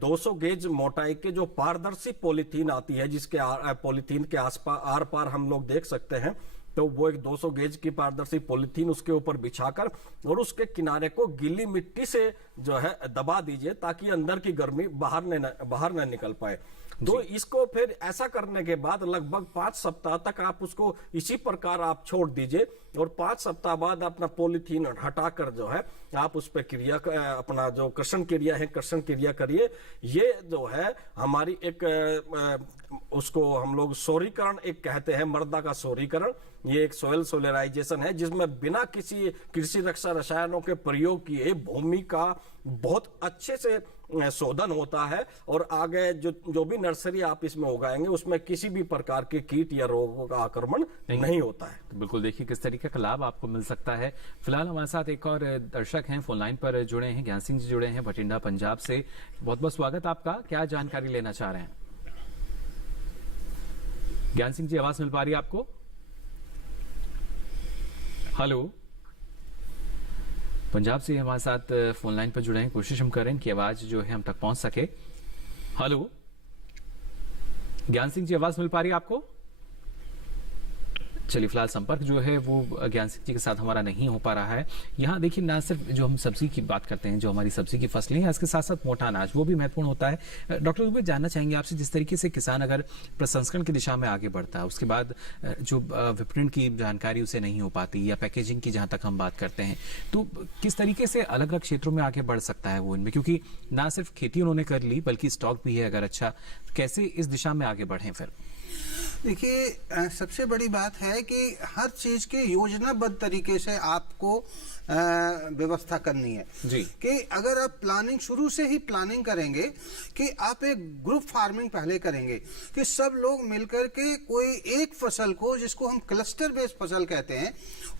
200 गेज मोटाई के जो पारदर्शी पॉलीथीन आती है, जिसके पॉलीथीन के आर पार हम लोग देख सकते हैं, तो वो एक 200 गेज की पारदर्शी पॉलीथीन उसके ऊपर बिछाकर और उसके किनारे को गीली मिट्टी से जो है दबा दीजिए, ताकि अंदर की गर्मी बाहर न निकल पाए। तो इसको फिर ऐसा करने के बाद लगभग 5 सप्ताह तक आप उसको इसी प्रकार आप छोड़ दीजिए और 5 सप्ताह बाद अपना पॉलीथीन हटाकर जो है आप उस पर क्रिया, अपना जो कृषण क्रिया है, कृषण क्रिया करिए। ये जो है हमारी एक उसको हम लोग सोरीकरण एक कहते हैं, मृदा का सोरीकरण। ये एक सोयल सोलराइजेशन है जिसमें बिना किसी कृषि रक्षा रसायनों के प्रयोग किए भूमि का बहुत अच्छे से शोधन होता है और आगे जो भी नर्सरी आप इसमें उगाएंगे उसमें किसी भी प्रकार के कीट या रोगों का आक्रमण नहीं होता है। तो बिल्कुल देखिए किस तरीके का लाभ आपको मिल सकता है। फिलहाल हमारे साथ एक और दर्शक हैं, फोन लाइन पर जुड़े हैं, ज्ञान सिंह जी जुड़े हैं बठिंडा पंजाब से। बहुत बहुत स्वागत आपका, क्या जानकारी लेना चाह रहे हैं? ज्ञान सिंह जी, आवाज मिल पा रही है आपको? हेलो, पंजाब से हमारे साथ फोन लाइन पर जुड़े हैं, कोशिश हम करें कि आवाज जो है हम तक पहुंच सके। हेलो ज्ञान सिंह जी, आवाज मिल पा रही है आपको? चलिए, फिलहाल संपर्क जो है वो ज्ञान सिंह जी के साथ हमारा नहीं हो पा रहा है। यहाँ देखिए, ना सिर्फ जो हम सब्जी की बात करते हैं, जो हमारी सब्जी की फसलें हैं, इसके साथ साथ मोटा अनाज वो भी महत्वपूर्ण होता है। डॉक्टर दुबे, जानना चाहेंगे आपसे, जिस तरीके से किसान अगर प्रसंस्करण की दिशा में आगे बढ़ता है, उसके बाद जो विपणन की जानकारी उसे नहीं हो पाती या पैकेजिंग की जहां तक हम बात करते हैं, तो किस तरीके से अलग अलग क्षेत्रों में आगे बढ़ सकता है वो इनमें? क्योंकि ना सिर्फ खेती उन्होंने कर ली बल्कि स्टॉक भी है अगर अच्छा, कैसे इस दिशा में आगे बढ़े फिर? देखिए, सबसे बड़ी बात है कि हर चीज की योजनाबद्ध तरीके से आपको व्यवस्था करनी है जी। कि अगर आप प्लानिंग शुरू से ही प्लानिंग करेंगे कि आप एक ग्रुप फार्मिंग पहले करेंगे कि सब लोग मिलकर के कोई एक फसल को, जिसको हम क्लस्टर बेस्ड फसल कहते हैं,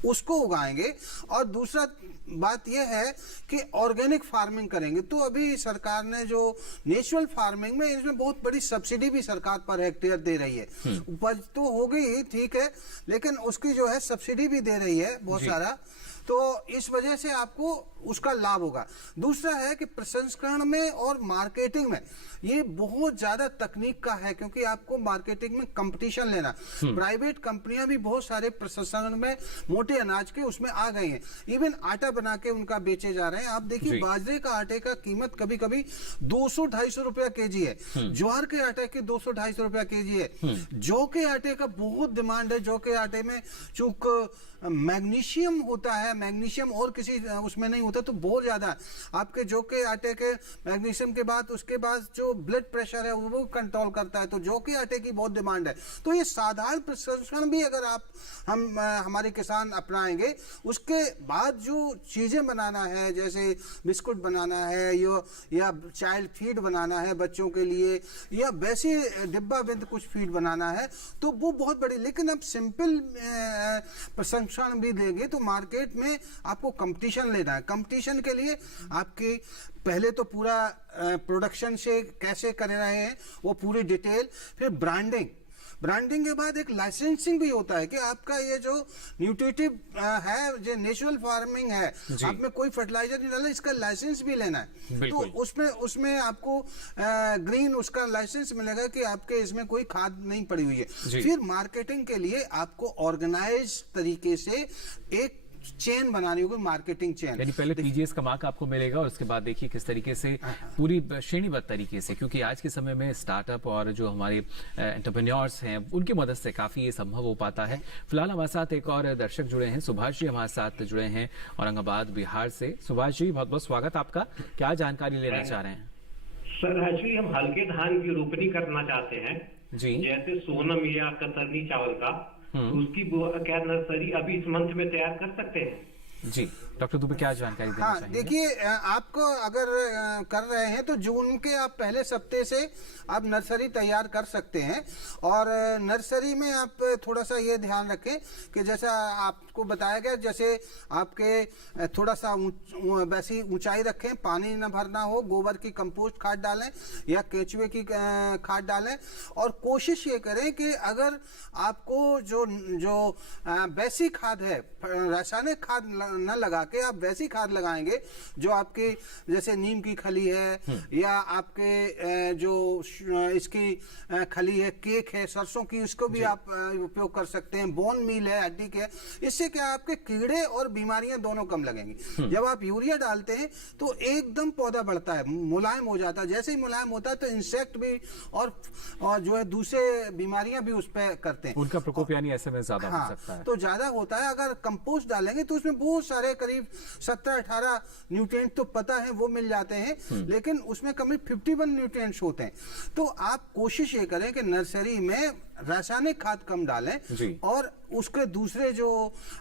उसको उगाएंगे। और दूसरा बात यह है कि ऑर्गेनिक फार्मिंग करेंगे। तो अभी सरकार ने जो नेचुरल फार्मिंग में, इसमें बहुत बड़ी सब्सिडी भी सरकार पर हेक्टेयर दे रही है। उपज तो हो गई, ठीक है, लेकिन उसकी जो है सब्सिडी भी दे रही है बहुत सारा, तो इस वजह से आपको उसका लाभ होगा। दूसरा है कि प्रसंस्करण में और मार्केटिंग में ये बहुत ज्यादा तकनीक का है, क्योंकि आपको मार्केटिंग में कंपटीशन लेना। प्राइवेट कंपनियां भी बहुत सारे प्रसंस्करण में मोटे अनाज के उसमें आ गई हैं, इवन आटा बना के उनका बेचे जा रहे हैं। आप देखिए, बाजरे का आटे का कीमत कभी कभी 200-250 रुपया केजी है, ज्वार के आटे की 200-250 रुपया केजी है। जौ के आटे का बहुत डिमांड है। जौ के आटे में चूंकि मैग्नीशियम होता है, मैग्नीशियम और किसी उसमें नहीं होता, तो बहुत ज्यादा आपके जौ के आटे के मैग्नीशियम के बाद उसके बाद जो ब्लड प्रेशर है वो कंट्रोल करता है, तो जौ के आटे की बहुत डिमांड है। तो ये साधारण प्रसंस्करण भी अगर आप हमारे किसान अपनाएंगे, उसके बाद जो चीजें बनाना है, जैसे बिस्कुट बनाना है या चाइल्ड फीड बनाना है बच्चों के लिए, या वैसे डिब्बा बंद कुछ फीड बनाना है, तो वो बहुत बड़ी। लेकिन अब सिंपल प्रसंस्करण भी देंगे तो मार्केट में आपको कंपटीशन लेना है। कंपटीशन के लिए आपकी पहले तो पूरा प्रोडक्शन से कैसे कर रहे हैं वो पूरी डिटेल, फिर ब्रांडिंग के बाद एक लाइसेंसिंग भी होता है कि आपका ये जो न्यूट्रिटिव है, जो नेचुरल फार्मिंग है, आप में कोई फर्टिलाइजर नहीं डाला, इसका लाइसेंस भी लेना है। तो उसमें आपको ग्रीन उसका लाइसेंस मिलेगा कि आपके इसमें कोई खाद नहीं पड़ी हुई है। फिर मार्केटिंग के लिए आपको ऑर्गेनाइज तरीके से एक चेन बनानी होगी, मार्केटिंग चेन। यानी पहले पीजीएस का मार्क आपको मिलेगा और उसके बाद देखिए किस तरीके से पूरी श्रेणीबद्ध तरीके से, क्योंकि आज के समय में स्टार्टअप और जो हमारे एंटरप्रेन्योर्स हैं उनकी मदद से काफी ये संभव हो पाता है। फिलहाल हमारे साथ एक और दर्शक जुड़े हैं, सुभाष जी हमारे साथ जुड़े हैं औरंगाबाद बिहार से। सुभाष जी, बहुत बहुत स्वागत आपका, क्या जानकारी लेना चाह रहे हैं? सर, एक्चुअली हम हल्के धान की रोपनी करना चाहते हैं जी, जैसे सोनम या कतरनी चावल का, उसकी क्या नर्सरी अभी इस मंथ में तैयार कर सकते हैं? जी, डॉक्टर दुबे क्या जानकारी देना चाहेंगे? देखिए, आपको अगर कर रहे हैं तो जून के आप पहले सप्ताह से आप नर्सरी तैयार कर सकते हैं। और नर्सरी में आप थोड़ा सा ये ध्यान रखें कि जैसा आपको बताया गया, जैसे आपके थोड़ा सा वैसी ऊंचाई रखें, पानी न भरना हो, गोबर की कंपोस्ट खाद डालें या केचुए की खाद डालें। और कोशिश ये करें कि अगर आपको जो बेसिक खाद है, रासायनिक खाद न लगा के आप वैसी खाद लगाएंगे जो आपके जैसे नीम की खली है या आपके जो इसकी खली है, केक है, सरसों की, उसको भी आप उपयोग कर सकते हैं। बोन मील है, हड्डी के, इससे क्या आपके कीड़े और बीमारियां दोनों कम लगेंगी। जब आप यूरिया डालते हैं तो एकदम पौधा बढ़ता है, मुलायम हो जाता है। जैसे ही मुलायम होता है तो इंसेक्ट भी और जो है दूसरे बीमारियां भी उस पर करते हैं, उनका प्रकोप यानी ऐसे में ज्यादा हो सकता है। तो ज्यादा होता है। अगर कंपोस्ट डालेंगे तो उसमें बहुत सारे करीब 17-18 न्यूट्रिएंट तो पता है वो मिल जाते हैं, लेकिन उसमें करीब 51 न्यूट्रिएंट्स होते हैं। तो आप कोशिश ये करें कि नर्सरी में रासायनिक खाद कम डालें और उसके दूसरे जो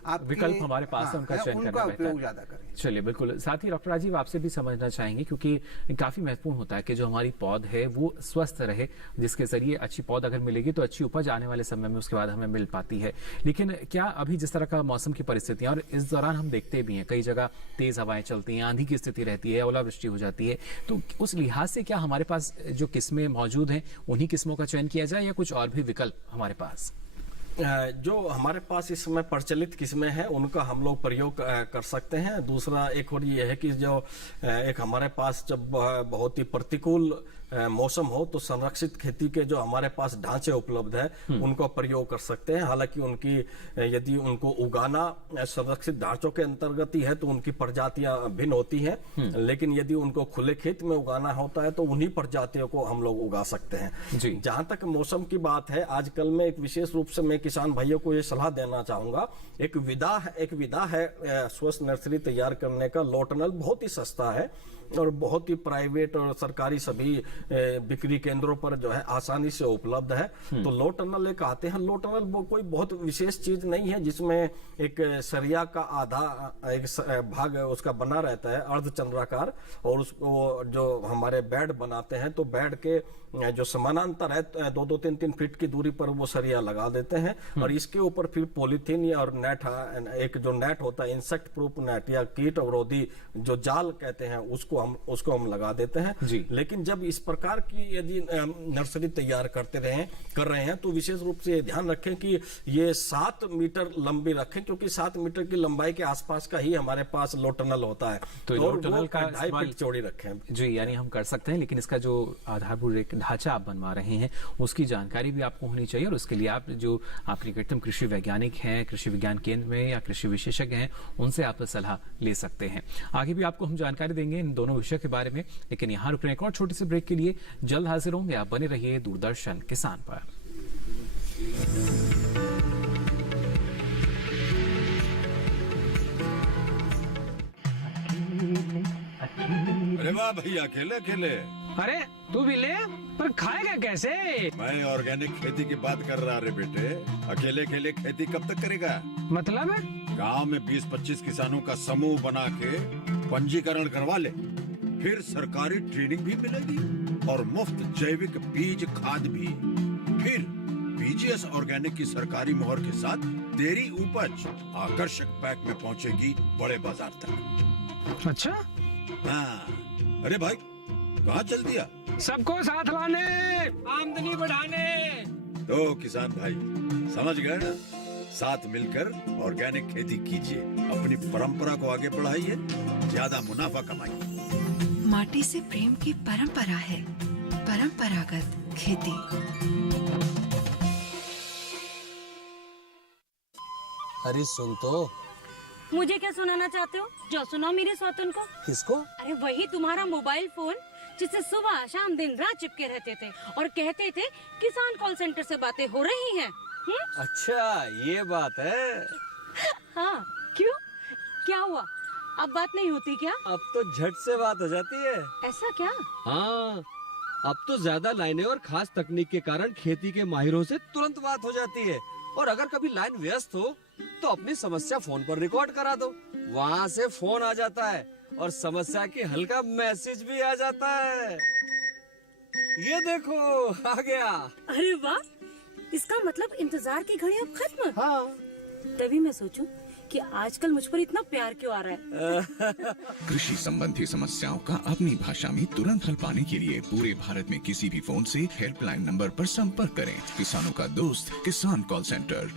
आप विकल्प हमारे पास है उनका चयन करना उपयोग ज्यादा करें। चलिए बिल्कुल। साथ ही डॉक्टर राजीव आपसे भी समझना चाहेंगे, क्योंकि काफी महत्वपूर्ण होता है कि जो हमारी पौध है वो स्वस्थ रहे, जिसके जरिए अच्छी पौध अगर मिलेगी तो अच्छी उपज आने वाले समय में उसके बाद हमें मिल पाती है। लेकिन क्या अभी जिस तरह का मौसम की परिस्थितियां, और इस दौरान हम देखते भी हैं कई जगह तेज हवाएं चलती हैं, आंधी की स्थिति रहती है, ओलावृष्टि हो जाती है, तो उस लिहाज से क्या हमारे पास जो किस्में मौजूद हैं उन्हीं किस्मों का चयन किया जाए या कुछ और भी विकल्प हमारे पास? जो हमारे पास इस समय प्रचलित किस्में हैं उनका हम लोग प्रयोग कर सकते हैं। दूसरा एक और ये है कि जो एक हमारे पास जब बहुत ही प्रतिकूल मौसम हो तो संरक्षित खेती के जो हमारे पास ढांचे उपलब्ध है उनको प्रयोग कर सकते हैं। हालांकि उनकी यदि उनको उगाना संरक्षित ढांचों के अंतर्गत ही है तो उनकी प्रजातियां भिन्न होती हैं, लेकिन यदि उनको खुले खेत में उगाना होता है तो उन्हीं प्रजातियों को हम लोग उगा सकते हैं। जहां तक मौसम की बात है, आजकल में एक विशेष रूप से मैं किसान भाइयों को ये सलाह देना चाहूंगा, एक विधा है स्वस्थ नर्सरी तैयार करने का। लोटनल बहुत ही सस्ता है और बहुत ही प्राइवेट और सरकारी सभी बिक्री केंद्रों पर जो है आसानी से उपलब्ध है। तो लो टनल एक आते हैं। लो टनल वो कोई बहुत विशेष चीज नहीं है, जिसमें एक सरिया का आधा एक भाग उसका बना रहता है अर्धचंद्राकार, और उसको जो हमारे बेड बनाते हैं तो बेड के जो समानांतर है 2-3 फीट की दूरी पर वो सरिया लगा देते हैं और इसके ऊपर फिर पॉलीथीन और नेट, एक जो नेट होता है इंसेक्ट प्रूफ नेट या कीट अवरोधी जो जाल कहते हैं उसको हम लगा देते हैं। लेकिन जब इस प्रकार की यदि नर्सरी तैयार कर रहे हैं तो विशेष रूप से ध्यान रखें कि ये 7 मीटर लंबी रखें, क्योंकि 7 मीटर की लंबाई के आसपास का ही हमारे पास लो टनल होता है। तो लो टनल का 2.5 फीट चौड़ी रखें जी, यानी हम कर सकते हैं, लेकिन इसका जो आधारभूत एक ढांचा आप बनवा रहे हैं उसकी जानकारी भी आपको होनी चाहिए, और उसके लिए आप जो आपके निकटतम कृषि वैज्ञानिक हैं, कृषि विज्ञान केंद्र में या कृषि विशेषज्ञ हैं, उनसे आप सलाह ले सकते हैं। आगे भी आपको हम जानकारी देंगे इन दोनों विषयों के बारे में, लेकिन यहाँ रुक रहे हैं एक और छोटे से ब्रेक के लिए। जल्द हाजिर होंगे, आप बने रहिए दूरदर्शन किसान पर। अरे वाह भैया, अकेले अकेले। अरे तू भी ले, पर खाएगा कैसे? मैं ऑर्गेनिक खेती की बात कर रहा रे बेटे। अकेले अकेले खेती कब तक करेगा? मतलब गांव में 20-25 किसानों का समूह बना के पंजीकरण करवा ले, फिर सरकारी ट्रेनिंग भी मिलेगी और मुफ्त जैविक बीज खाद भी। फिर पीजीएस ऑर्गेनिक की सरकारी मुहर के साथ तेरी उपज आकर्षक पैक में पहुंचेगी बड़े बाजार तक। अच्छा? हाँ। अरे भाई कहाँ चल दिया? सबको साथ लाने, आमदनी बढ़ाने। तो किसान भाई समझ गए ना? साथ मिलकर ऑर्गेनिक खेती कीजिए, अपनी परंपरा को आगे बढ़ाइए, ज्यादा मुनाफा कमाइए। माटी से प्रेम की परंपरा है परंपरागत खेती। अरे सुन तो। मुझे क्या सुनाना चाहते हो? जो सुनाओ मेरे स्वतन को। किसको? अरे वही तुम्हारा मोबाइल फोन जिससे सुबह शाम दिन रात चिपके रहते थे और कहते थे किसान कॉल सेंटर से बातें हो रही हैं। अच्छा ये बात है। हाँ क्यों, क्या हुआ? अब बात नहीं होती क्या? अब तो झट से बात हो जाती है। ऐसा क्या? हाँ, अब तो ज्यादा लाइनें और खास तकनीक के कारण खेती के माहिरों से तुरंत बात हो जाती है। और अगर कभी लाइन व्यस्त हो तो अपनी समस्या फोन पर रिकॉर्ड करा दो, वहाँ से फोन आ जाता है और समस्या के हल का मैसेज भी आ जाता है। ये देखो आ गया। अरे वाह, इसका मतलब इंतजार की घड़ी अब खत्म। हाँ। तभी मैं सोचूं कि आजकल मुझ पर इतना प्यार क्यों आ रहा है। कृषि संबंधी समस्याओं का अपनी भाषा में तुरंत हल पाने के लिए पूरे भारत में किसी भी फोन से हेल्पलाइन नंबर पर संपर्क करें। किसानों का दोस्त किसान कॉल सेंटर।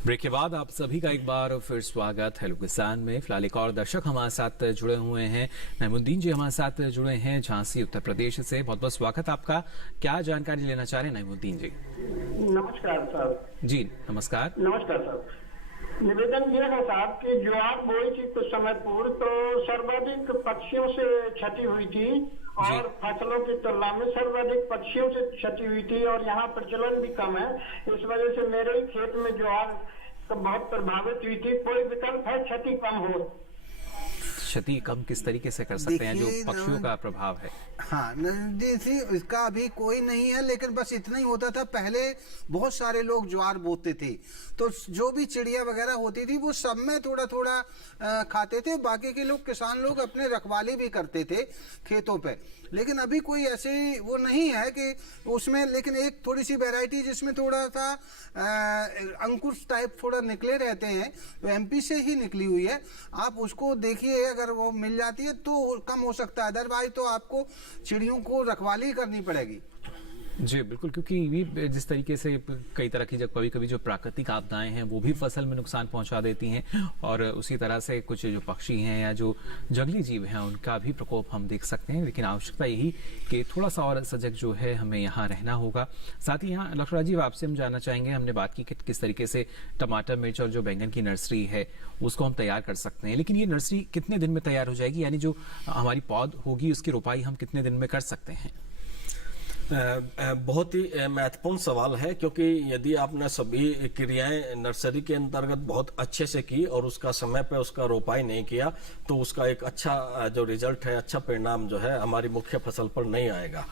ब्रेक के बाद आप सभी का एक बार फिर स्वागत हेलो किसान में। फिलहाल एक और दर्शक हमारे साथ जुड़े हुए हैं, नईमुद्दीन जी हमारे साथ जुड़े हैं झांसी उत्तर प्रदेश से। बहुत बहुत स्वागत आपका। क्या जानकारी लेना चाह रहे हैं नईमुद्दीन जी? नमस्कार सर। जी नमस्कार। नमस्कार सर। निवेदन ये है साहब कि ज्वार बोई थी कुछ समय पूर्व, तो सर्वाधिक पक्षियों से क्षति हुई थी और फसलों की तुलना में सर्वाधिक पक्षियों से क्षति हुई थी और यहाँ प्रचलन भी कम है। इस वजह से मेरे ही खेत में ज्वार तो बहुत प्रभावित हुई थी। कोई विकल्प है क्षति कम हो? क्षति कम किस तरीके से कर सकते हैं जो पक्षियों का प्रभाव है? हाँ, देखिए इसका अभी कोई नहीं है, लेकिन बस इतना ही होता था। पहले बहुत सारे लोग ज्वार बोते थे, तो जो भी चिड़िया वगैरह होती थी वो सब में थोड़ा थोड़ा खाते थे। बाकी के लोग, किसान लोग, अपने रखवाली भी करते थे खेतों पे। लेकिन अभी कोई ऐसे वो नहीं है कि उसमें, लेकिन एक थोड़ी सी वैरायटी जिसमें थोड़ा सा अंकुश टाइप थोड़ा निकले रहते हैं, तो एमपी से ही निकली हुई है। आप उसको देखिए, अगर वो मिल जाती है तो कम हो सकता है, अदरवाइज तो आपको चिड़ियों को रखवाली करनी पड़ेगी। जी बिल्कुल, क्योंकि ये जिस तरीके से कई तरह की जब कभी कभी जो प्राकृतिक आपदाएं हैं वो भी फसल में नुकसान पहुंचा देती हैं, और उसी तरह से कुछ जो पक्षी हैं या जो जंगली जीव हैं उनका भी प्रकोप हम देख सकते हैं। लेकिन आवश्यकता यही कि थोड़ा सा और सजग जो है हमें यहाँ रहना होगा। साथ ही यहाँ डॉक्टर राजीव, आपसे हम जानना चाहेंगे, हमने बात की कि किस तरीके से टमाटर, मिर्च और जो बैंगन की नर्सरी है उसको हम तैयार कर सकते हैं, लेकिन ये नर्सरी कितने दिन में तैयार हो जाएगी? यानी जो हमारी पौध होगी उसकी रोपाई हम कितने दिन में कर सकते हैं? बहुत ही महत्वपूर्ण सवाल है, क्योंकि यदि आपने सभी क्रियाएं नर्सरी के अंतर्गत बहुत अच्छे से की और उसका समय पे उसका रोपाई नहीं किया, तो उसका एक अच्छा जो रिजल्ट है, अच्छा परिणाम जो है हमारी मुख्य फसल पर नहीं आएगा।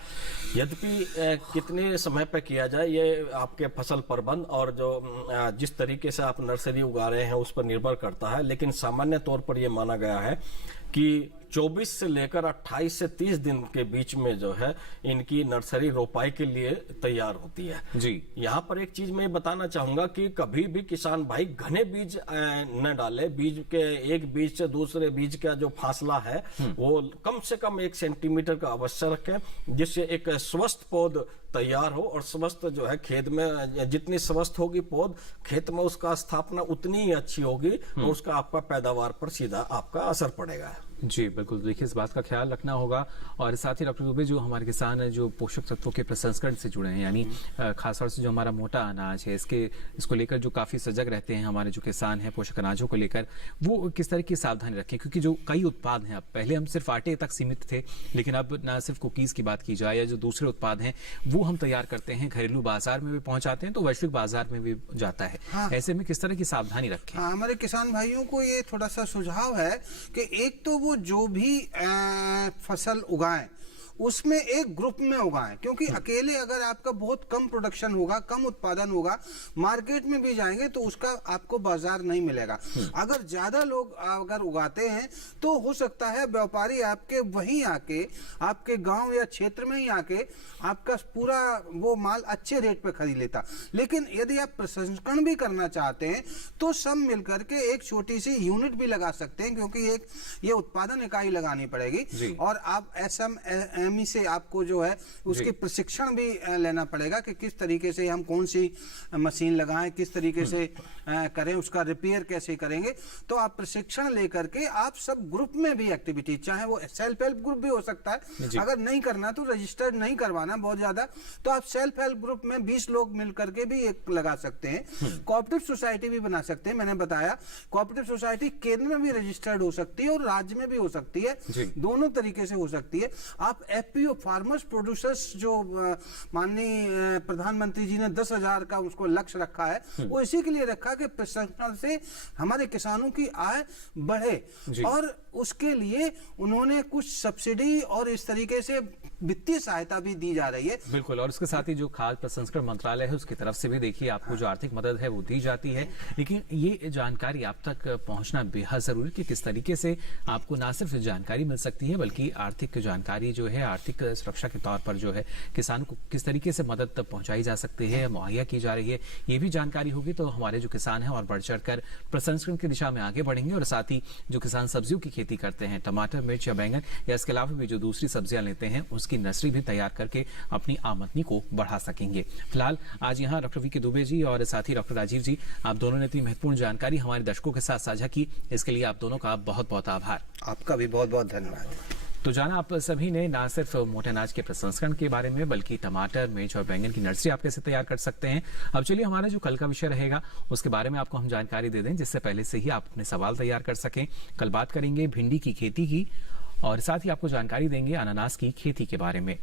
यद्यपि कितने समय पे किया जाए ये आपके फसल प्रबंध और जो जिस तरीके से आप नर्सरी उगा रहे हैं उस पर निर्भर करता है। लेकिन सामान्य तौर पर यह माना गया है कि 24 से लेकर 28 से 30 दिन के बीच में जो है इनकी नर्सरी रोपाई के लिए तैयार होती है। जी, यहाँ पर एक चीज मैं बताना चाहूंगा कि कभी भी किसान भाई घने बीज न डाले। बीज के एक बीज से दूसरे बीज का जो फासला है वो कम से कम 1 सेंटीमीटर का अवश्य रखें, जिससे एक स्वस्थ पौध तैयार हो। और स्वस्थ जो है खेत में, जितनी स्वस्थ होगी पौध, खेत में उसका स्थापना उतनी ही अच्छी होगी और उसका आपका पैदावार पर सीधा आपका असर पड़ेगा। जी बिल्कुल, देखिए इस बात का ख्याल रखना होगा। और साथ ही डॉक्टर दुबे, जो हमारे किसान हैं जो पोषक तत्वों के प्रसंस्करण से जुड़े हैं, यानी खासतौर से जो हमारा मोटा अनाज है इसको लेकर जो काफी सजग रहते हैं हमारे जो किसान हैं पोषक अनाजों को लेकर, वो किस तरह की सावधानी रखें? क्योंकि जो कई उत्पाद हैं, अब पहले हम सिर्फ आटे तक सीमित थे, लेकिन अब ना सिर्फ कुकीज की बात की जाए या जो दूसरे उत्पाद हैं वो हम तैयार करते हैं, घरेलू बाजार में भी पहुंचाते हैं, तो वैश्विक बाजार में भी जाता है। हाँ। ऐसे में किस तरह की सावधानी रखें? हाँ, हमारे किसान भाइयों को ये थोड़ा सा सुझाव है कि एक तो वो जो भी फसल उगाएं उसमें एक ग्रुप में उगाएं, क्योंकि अकेले अगर आपका बहुत कम प्रोडक्शन होगा, कम उत्पादन होगा, मार्केट में भी जाएंगे तो उसका आपको बाजार नहीं मिलेगा। अगर ज्यादा लोग अगर उगाते हैं तो हो सकता है व्यापारी आपके वहीं आके, आपके गांव या क्षेत्र में ही आके आपका पूरा वो माल अच्छे रेट पे खरीद लेता। लेकिन यदि आप प्रसंस्करण भी करना चाहते हैं तो सब मिलकर के एक छोटी सी यूनिट भी लगा सकते हैं, क्योंकि एक ये उत्पादन इकाई लगानी पड़ेगी और आप एसएमई से आपको जो है उसकी प्रशिक्षण भी लेना पड़ेगा कि किस तरीके से हम कौन सी मशीन लगाएं, किस तरीके से करें, उसका रिपेयर कैसे करेंगे। तो आप प्रशिक्षण लेकर के आप सब ग्रुप में भी एक्टिविटी, चाहे वो सेल्फ हेल्प ग्रुप भी हो सकता है, अगर नहीं करना तो रजिस्टर्ड नहीं करवाना बहुत ज्यादा, तो आप सेल्फ हेल्प ग्रुप में 20 लोग मिलकर के भी एक लगा सकते हैं। कोऑपरेटिव सोसाइटी भी बना सकते हैं। मैंने बताया कोऑपरेटिव सोसाइटी केंद्र में भी रजिस्टर्ड हो सकती है और राज्य में भी हो सकती है, दोनों तरीके से हो सकती है। आप एफपीओ, फार्मर्स प्रोड्यूसर्स, जो माननीय प्रधानमंत्री जी ने 10,000 का उसको लक्ष्य रखा है, वो इसी के लिए रखा कि प्रसंस्करण से हमारे किसानों की आय बढ़े, और उसके लिए उन्होंने कुछ सब्सिडी और इस तरीके से वित्तीय सहायता भी दी जा रही है। बिल्कुल, और उसके साथ ही जो खाद्य प्रसंस्करण मंत्रालय है उसकी तरफ से भी देखिए आपको जो आर्थिक मदद है वो दी जाती है। लेकिन ये जानकारी आप तक पहुंचना बेहद जरूरी कि किस तरीके से आपको ना सिर्फ जानकारी मिल सकती है बल्कि आर्थिक जानकारी जो है, आर्थिक सुरक्षा के तौर पर जो है किसान को किस तरीके से मदद तक पहुंचाई जा सकती है, मुहैया की जा रही है, ये भी जानकारी होगी तो हमारे जो किसान हैं और बढ़ चढ़कर प्रसंस्करण की दिशा में आगे बढ़ेंगे। और साथ ही जो किसान सब्जियों की खेती करते हैं, टमाटर, मिर्च या बैंगन, या इसके अलावा भी जो दूसरी सब्जियां लेते हैं, उसकी नर्सरी भी तैयार करके अपनी आमदनी को बढ़ा सकेंगे। फिलहाल आज यहाँ डॉक्टर वी के दुबे जी और साथ ही डॉक्टर राजीव जी, आप दोनों ने इतनी महत्वपूर्ण जानकारी हमारे दर्शकों के साथ साझा की, इसके लिए आप दोनों का बहुत बहुत आभार। आपका भी बहुत बहुत धन्यवाद। तो जाना आप सभी ने ना सिर्फ मोटे अनाज के प्रसंस्करण के बारे में बल्कि टमाटर, मिर्च और बैंगन की नर्सरी आप कैसे तैयार कर सकते हैं। अब चलिए हमारा जो कल का विषय रहेगा उसके बारे में आपको हम जानकारी दे दें, जिससे पहले से ही आप अपने सवाल तैयार कर सकें। कल बात करेंगे भिंडी की खेती की और साथ ही आपको जानकारी देंगे अनानास की खेती के बारे में।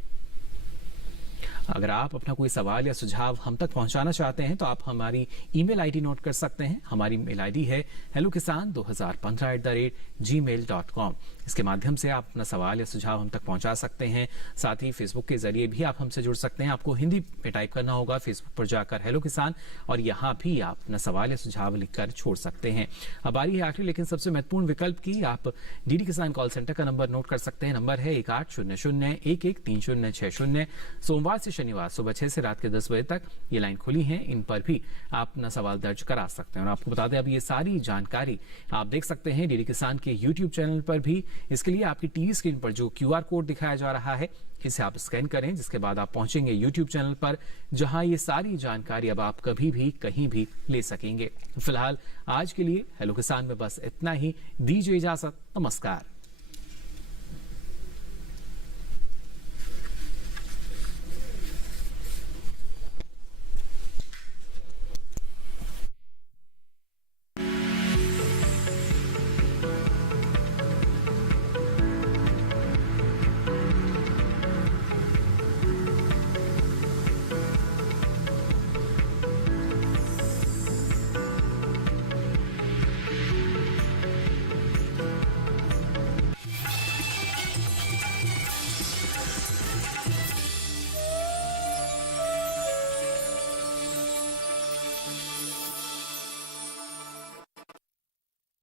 अगर आप अपना कोई सवाल या सुझाव हम तक पहुंचाना चाहते हैं तो आप हमारी ईमेल आईडी नोट कर सकते हैं। हमारी ईमेल आईडी है hellokisan2015@gmail.com। इसके माध्यम से आप अपना सवाल या सुझाव हम तक पहुंचा सकते हैं। साथ ही फेसबुक के जरिए भी आप हमसे जुड़ सकते हैं। आपको हिंदी में टाइप करना होगा फेसबुक पर जाकर हेलो किसान, और यहाँ भी आप अपना सवाल या सुझाव लिखकर छोड़ सकते हैं। अब बारी है आखिरी लेकिन सबसे महत्वपूर्ण विकल्प की। आप डीडी किसान कॉल सेंटर का नंबर नोट कर सकते हैं। नंबर है 1800-113060। सोमवार से शनिवार सुबह 6 से रात के 10 बजे तक ये लाइन खुली है। इन पर भी आप अपना सवाल दर्ज करा सकते हैं। और आपको बता दें, अब ये सारी जानकारी आप देख सकते हैं डीडी किसान के यूट्यूब चैनल पर भी। इसके लिए आपकी टीवी स्क्रीन पर जो QR कोड दिखाया जा रहा है, इसे आप स्कैन करें, जिसके बाद आप पहुंचेंगे यूट्यूब चैनल पर, जहां ये सारी जानकारी अब आप कभी भी कहीं भी ले सकेंगे। फिलहाल आज के लिए हेलो किसान में बस इतना ही। दीजिए इजाजत, नमस्कार।